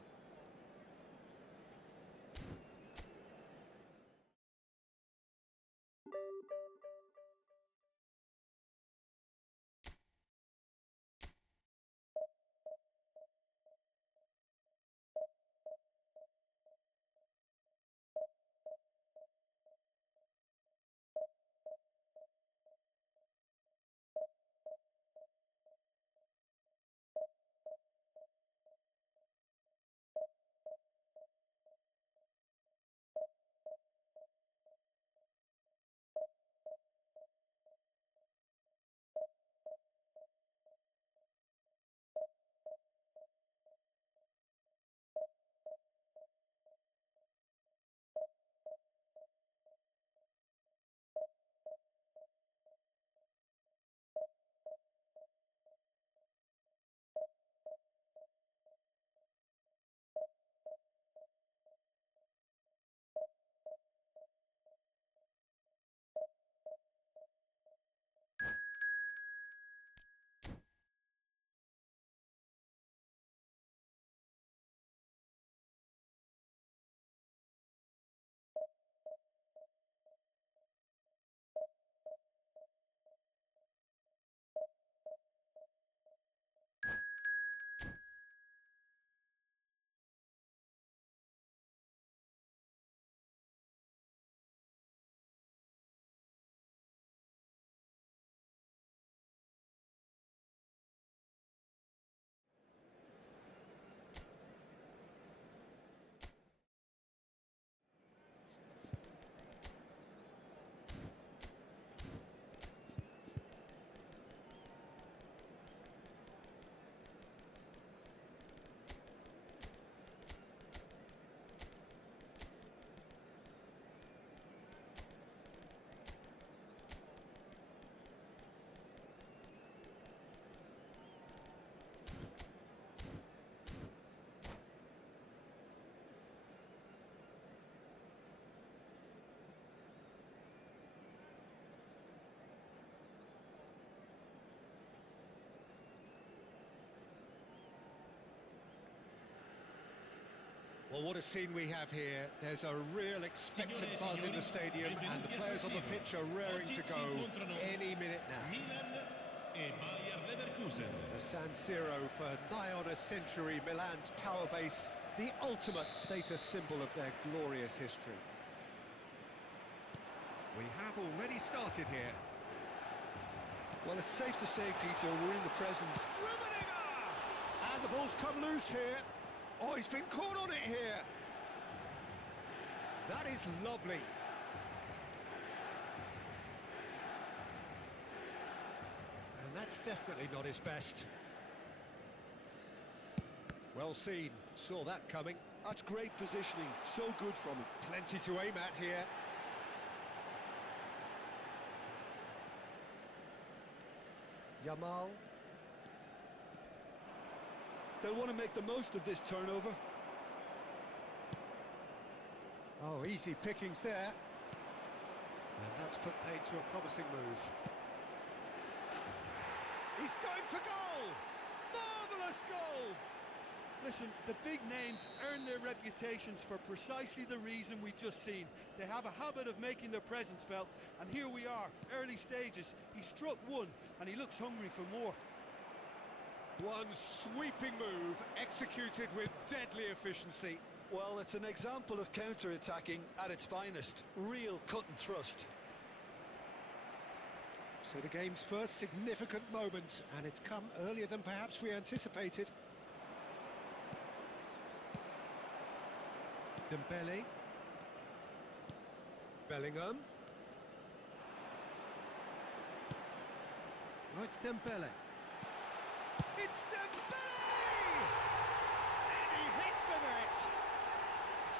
Well, what a scene we have here. There's a real expectant buzz in the stadium, and the players on the pitch are raring to go any minute now. Milan e Bayer Leverkusen. The San Siro for nigh on a century, Milan's power base, the ultimate status symbol of their glorious history. We have already started here. Well, it's safe to say, Peter, we're in the presence. And the ball's come loose here. Oh, he's been caught on it here. That is lovely. And that's definitely not his best. Well seen, saw that coming. That's great positioning, so good from him. Plenty to aim at here. Yamal. They'll want to make the most of this turnover. Oh, easy pickings there. And that's put paid to a promising move. He's going for goal! Marvellous goal! Listen, the big names earn their reputations for precisely the reason we've just seen. They have a habit of making their presence felt, and here we are, early stages. He struck one, and he looks hungry for more. One sweeping move, executed with deadly efficiency. Well, it's an example of counter-attacking at its finest. Real cut and thrust. So the game's first significant moment, and it's come earlier than perhaps we anticipated. Dembele. Bellingham. Oh, it's Dembele. It's Dembele! And he hits the net!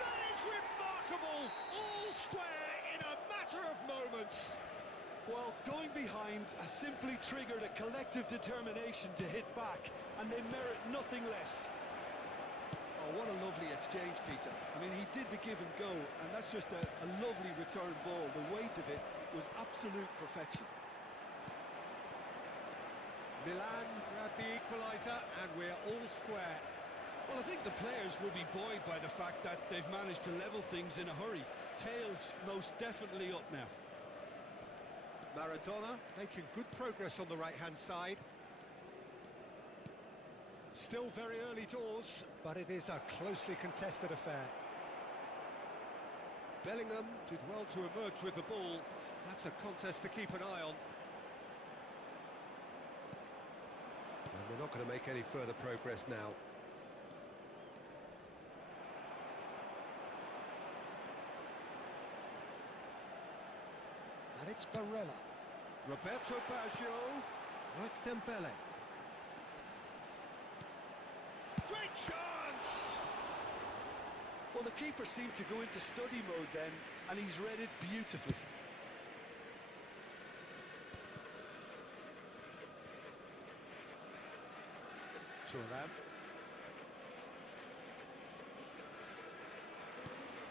That is remarkable! All square in a matter of moments! Well, going behind has simply triggered a collective determination to hit back, and they merit nothing less. Oh, what a lovely exchange, Peter. I mean, he did the give and go, and that's just a lovely return ball. The weight of it was absolute perfection. Milan grabbed the equaliser, and we're all square. Well, I think the players will be buoyed by the fact that they've managed to level things in a hurry. Tails most definitely up now. Maradona making good progress on the right-hand side. Still very early doors, but it is a closely contested affair. Bellingham did well to emerge with the ball. That's a contest to keep an eye on. And they're not going to make any further progress now. And it's Barella. Roberto Baggio. Oh, it's Dembele. Great chance! Well, the keeper seemed to go into study mode then, and he's read it beautifully. Thuram.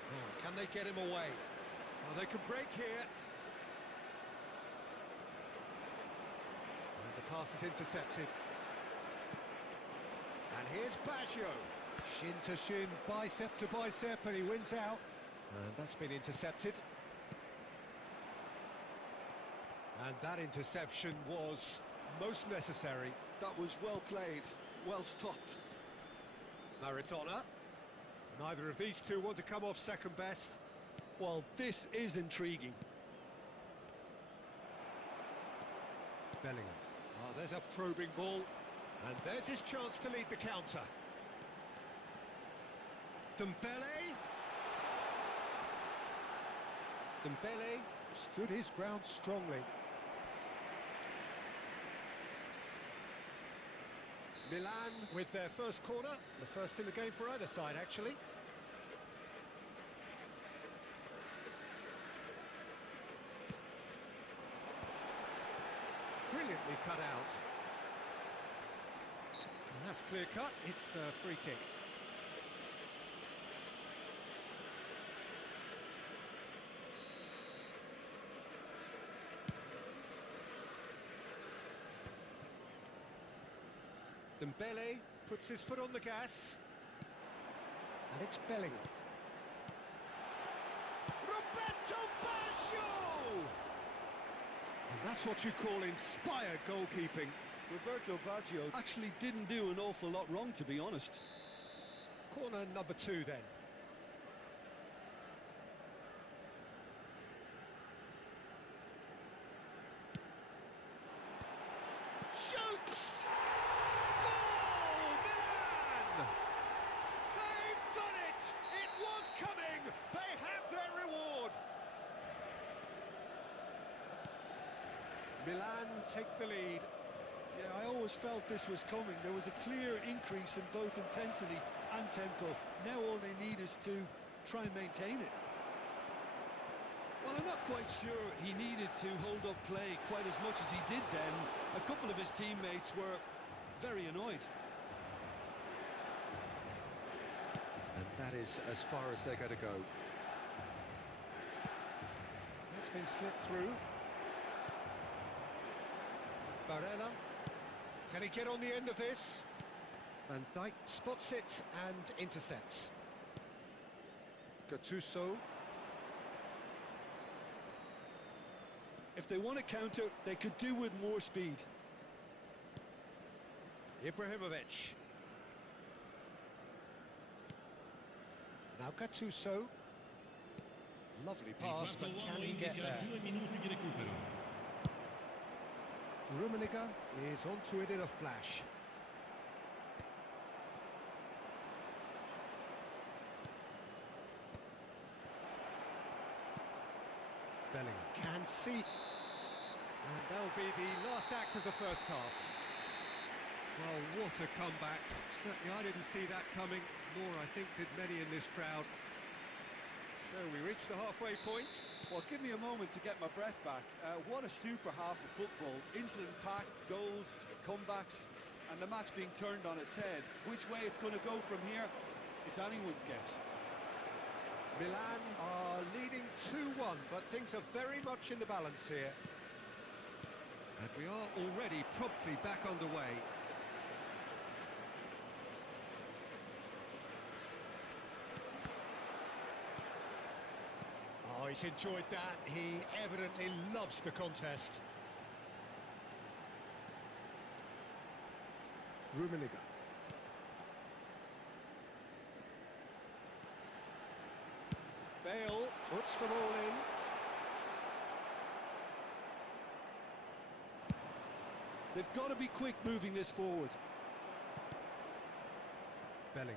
Oh, can they get him away? Oh, they could break here. And the pass is intercepted. And here's Baggio. Shin to shin, bicep to bicep, and he wins out. And that's been intercepted. And that interception was most necessary. That was well played, well stopped. Maradona. Neither of these two want to come off second best. Well, this is intriguing. Bellingham. Oh, there's a probing ball. And there's his chance to lead the counter. Dembele. Dembele stood his ground strongly. Milan with their first corner, the first in the game for either side, actually. Brilliantly cut out. And that's clear cut, it's a free kick. Dembele puts his foot on the gas. And it's Bellingham. Roberto Baggio! And that's what you call inspired goalkeeping. Roberto Baggio actually didn't do an awful lot wrong, to be honest. Corner number 2 then. Shoots! Goal! Milan! They've done it! It was coming! They have their reward! Milan take the lead. Yeah, I always felt this was coming. There was a clear increase in both intensity and tempo. Now all they need is to try and maintain it. Well, I'm not quite sure he needed to hold up play quite as much as he did then. A couple of his teammates were very annoyed. And that is as far as they're going to go. It's been slipped through. Barella. Can he get on the end of this? Van Dijk spots it and intercepts. Gattuso. If they want to counter, they could do with more speed. Ibrahimovic. Now Gattuso. Lovely pass, but can he get there? 2 minuti di recupero. Rummenigge is onto it in a flash. Bellingham can see. And that'll be the last act of the first half. Well, what a comeback. Certainly I didn't see that coming, nor I think did many in this crowd. So we reach the halfway point. Well, give me a moment to get my breath back. What a super half of football. Incident-packed, goals, comebacks, and the match being turned on its head. Which way it's going to go from here, it's anyone's guess. Milan are leading 2-1, but things are very much in the balance here. And we are already promptly back underway. Oh, he's enjoyed that. He evidently loves the contest. Rummenigge. Bale puts the ball in. They've got to be quick moving this forward. Bellingham.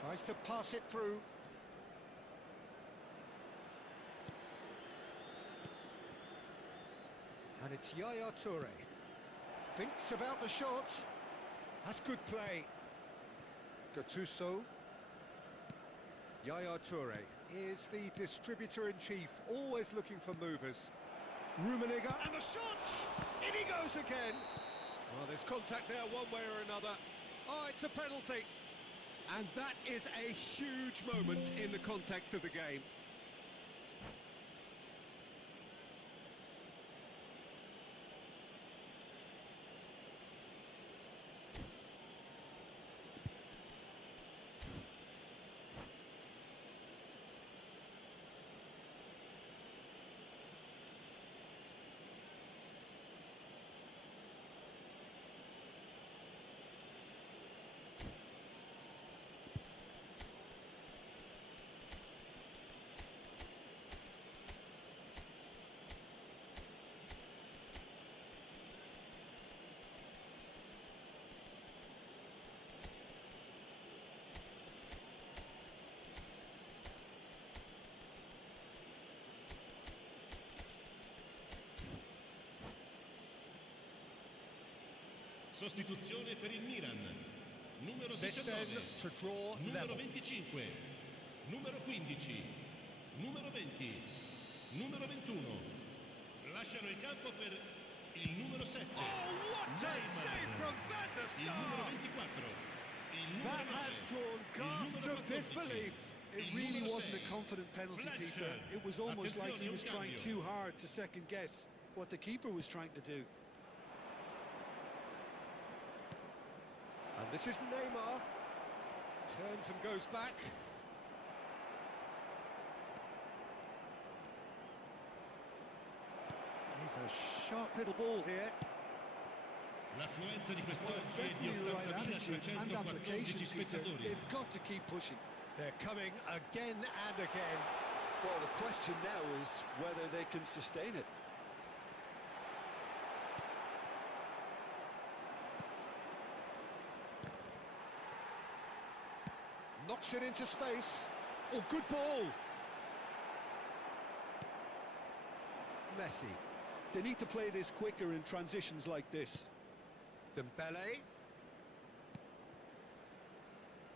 Tries to pass it through. And it's Yaya Toure. Thinks about the shot. That's good play. Gattuso. Yaya Toure is the distributor-in-chief, always looking for movers. Rummenigge, and the shot! In he goes again! Well, there's contact there one way or another. Oh, it's a penalty. And that is a huge moment in the context of the game. Sostituzione per il Milan. Numero 19. This then to draw numero level. 25. Numero 15. Numero 20. Numero 21. Lasciano il campo per il numero 7. Oh, what a save from Van der Il numero Sar! 24. Il numero That 9. has drawn gasps of disbelief. It really wasn't a confident penalty, Peter. It was almost like he was trying too hard to second guess what the keeper was trying to do. And this is Neymar. Turns and goes back. He's a sharp little ball here. L'affluenza di Well, it's quest'oggi è di definitely the right attitude and application, 80.314 Peter. spettatori. They've got to keep pushing. They're coming again and again. Well, the question now is whether they can sustain it. Knocks it into space. Oh, good ball. Messi. They need to play this quicker in transitions like this. Dembele.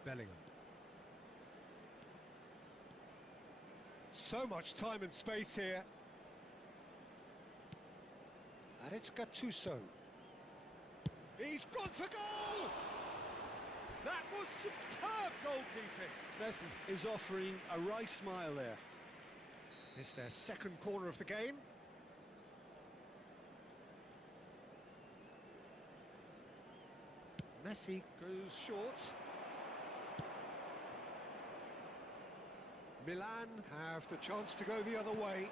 Bellingham. So much time and space here. And it's Gattuso. He's gone for goal! That was superb goalkeeping. Messi is offering a wry smile there. It's their second corner of the game. Messi goes short. Milan have the chance to go the other way.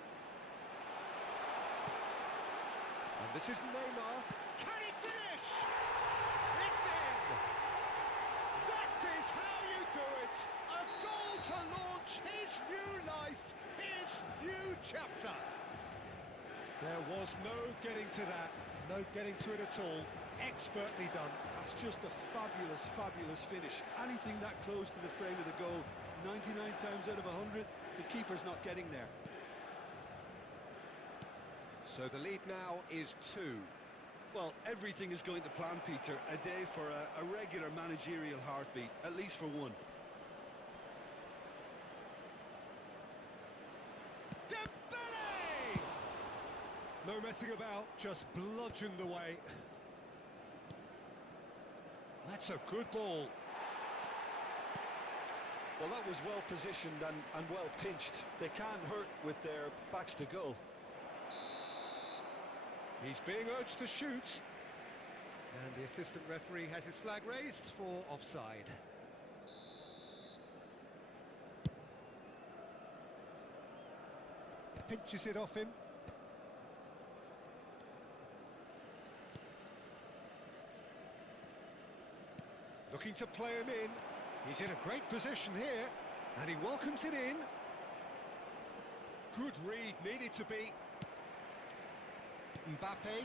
And this is Neymar. Can he finish? It's in! That is how you do it! A goal to launch his new life, his new chapter. There was no getting to that, no getting to it at all. Expertly done. That's just a fabulous, fabulous finish. Anything that close to the frame of the goal, 99 times out of 100, the keeper's not getting there. So the lead now is 2. Well, everything is going to plan, Peter. A day for a regular managerial heartbeat, at least for one. Dembele! No messing about, just bludgeoned away. That's a good ball. Well, that was well positioned and well pinched. They can't hurt with their backs to goal. He's being urged to shoot. And the assistant referee has his flag raised for offside. Pinches it off him. Looking to play him in. He's in a great position here, and he welcomes it in. Good read, needed to be. Mbappe.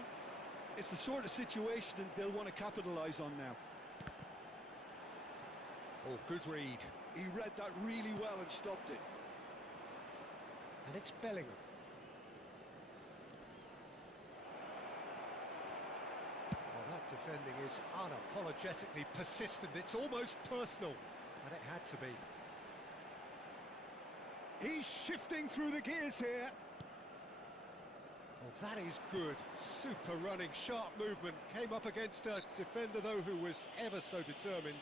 It's the sort of situation that they'll want to capitalise on now. Oh, good read. He read that really well and stopped it. And it's Bellingham. Well, that defending is unapologetically persistent. It's almost personal, and it had to be. He's shifting through the gears here. Well, that is good. Super running, sharp movement. Came up against a defender, though, who was ever so determined.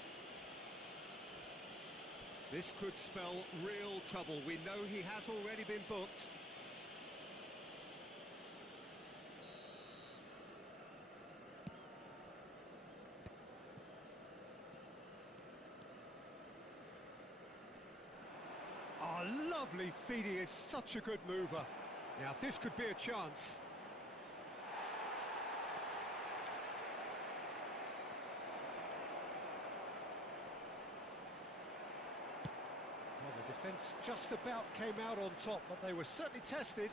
This could spell real trouble. We know he has already been booked. Oh, lovely feed. He is such a good mover. Now, this could be a chance. Well, the defence just about came out on top, but they were certainly tested.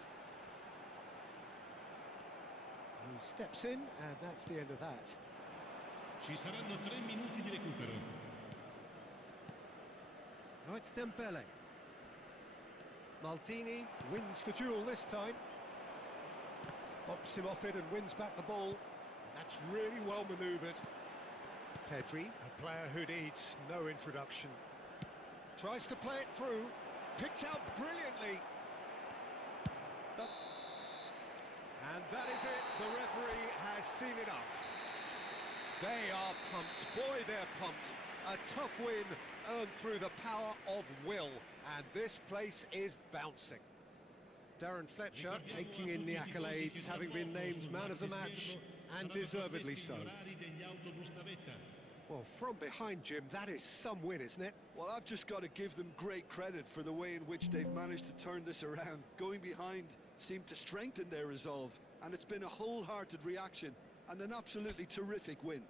He steps in, and that's the end of that. Ci saranno 3 minuti di recupero. Now it's Dembele. Maldini wins the duel this time. Bumps him off it and wins back the ball. And that's really well manoeuvred. Pedri, a player who needs no introduction. Tries to play it through. Picked out brilliantly. And that is it. The referee has seen enough. They are pumped. Boy, they're pumped. A tough win earned through the power of will. And this place is bouncing. Darren Fletcher taking in the accolades, having been named man of the match, and deservedly so. Well, from behind, Jim, that is some win, isn't it? Well, I've just got to give them great credit for the way in which they've managed to turn this around. Going behind seemed to strengthen their resolve, and it's been a wholehearted reaction and an absolutely terrific win.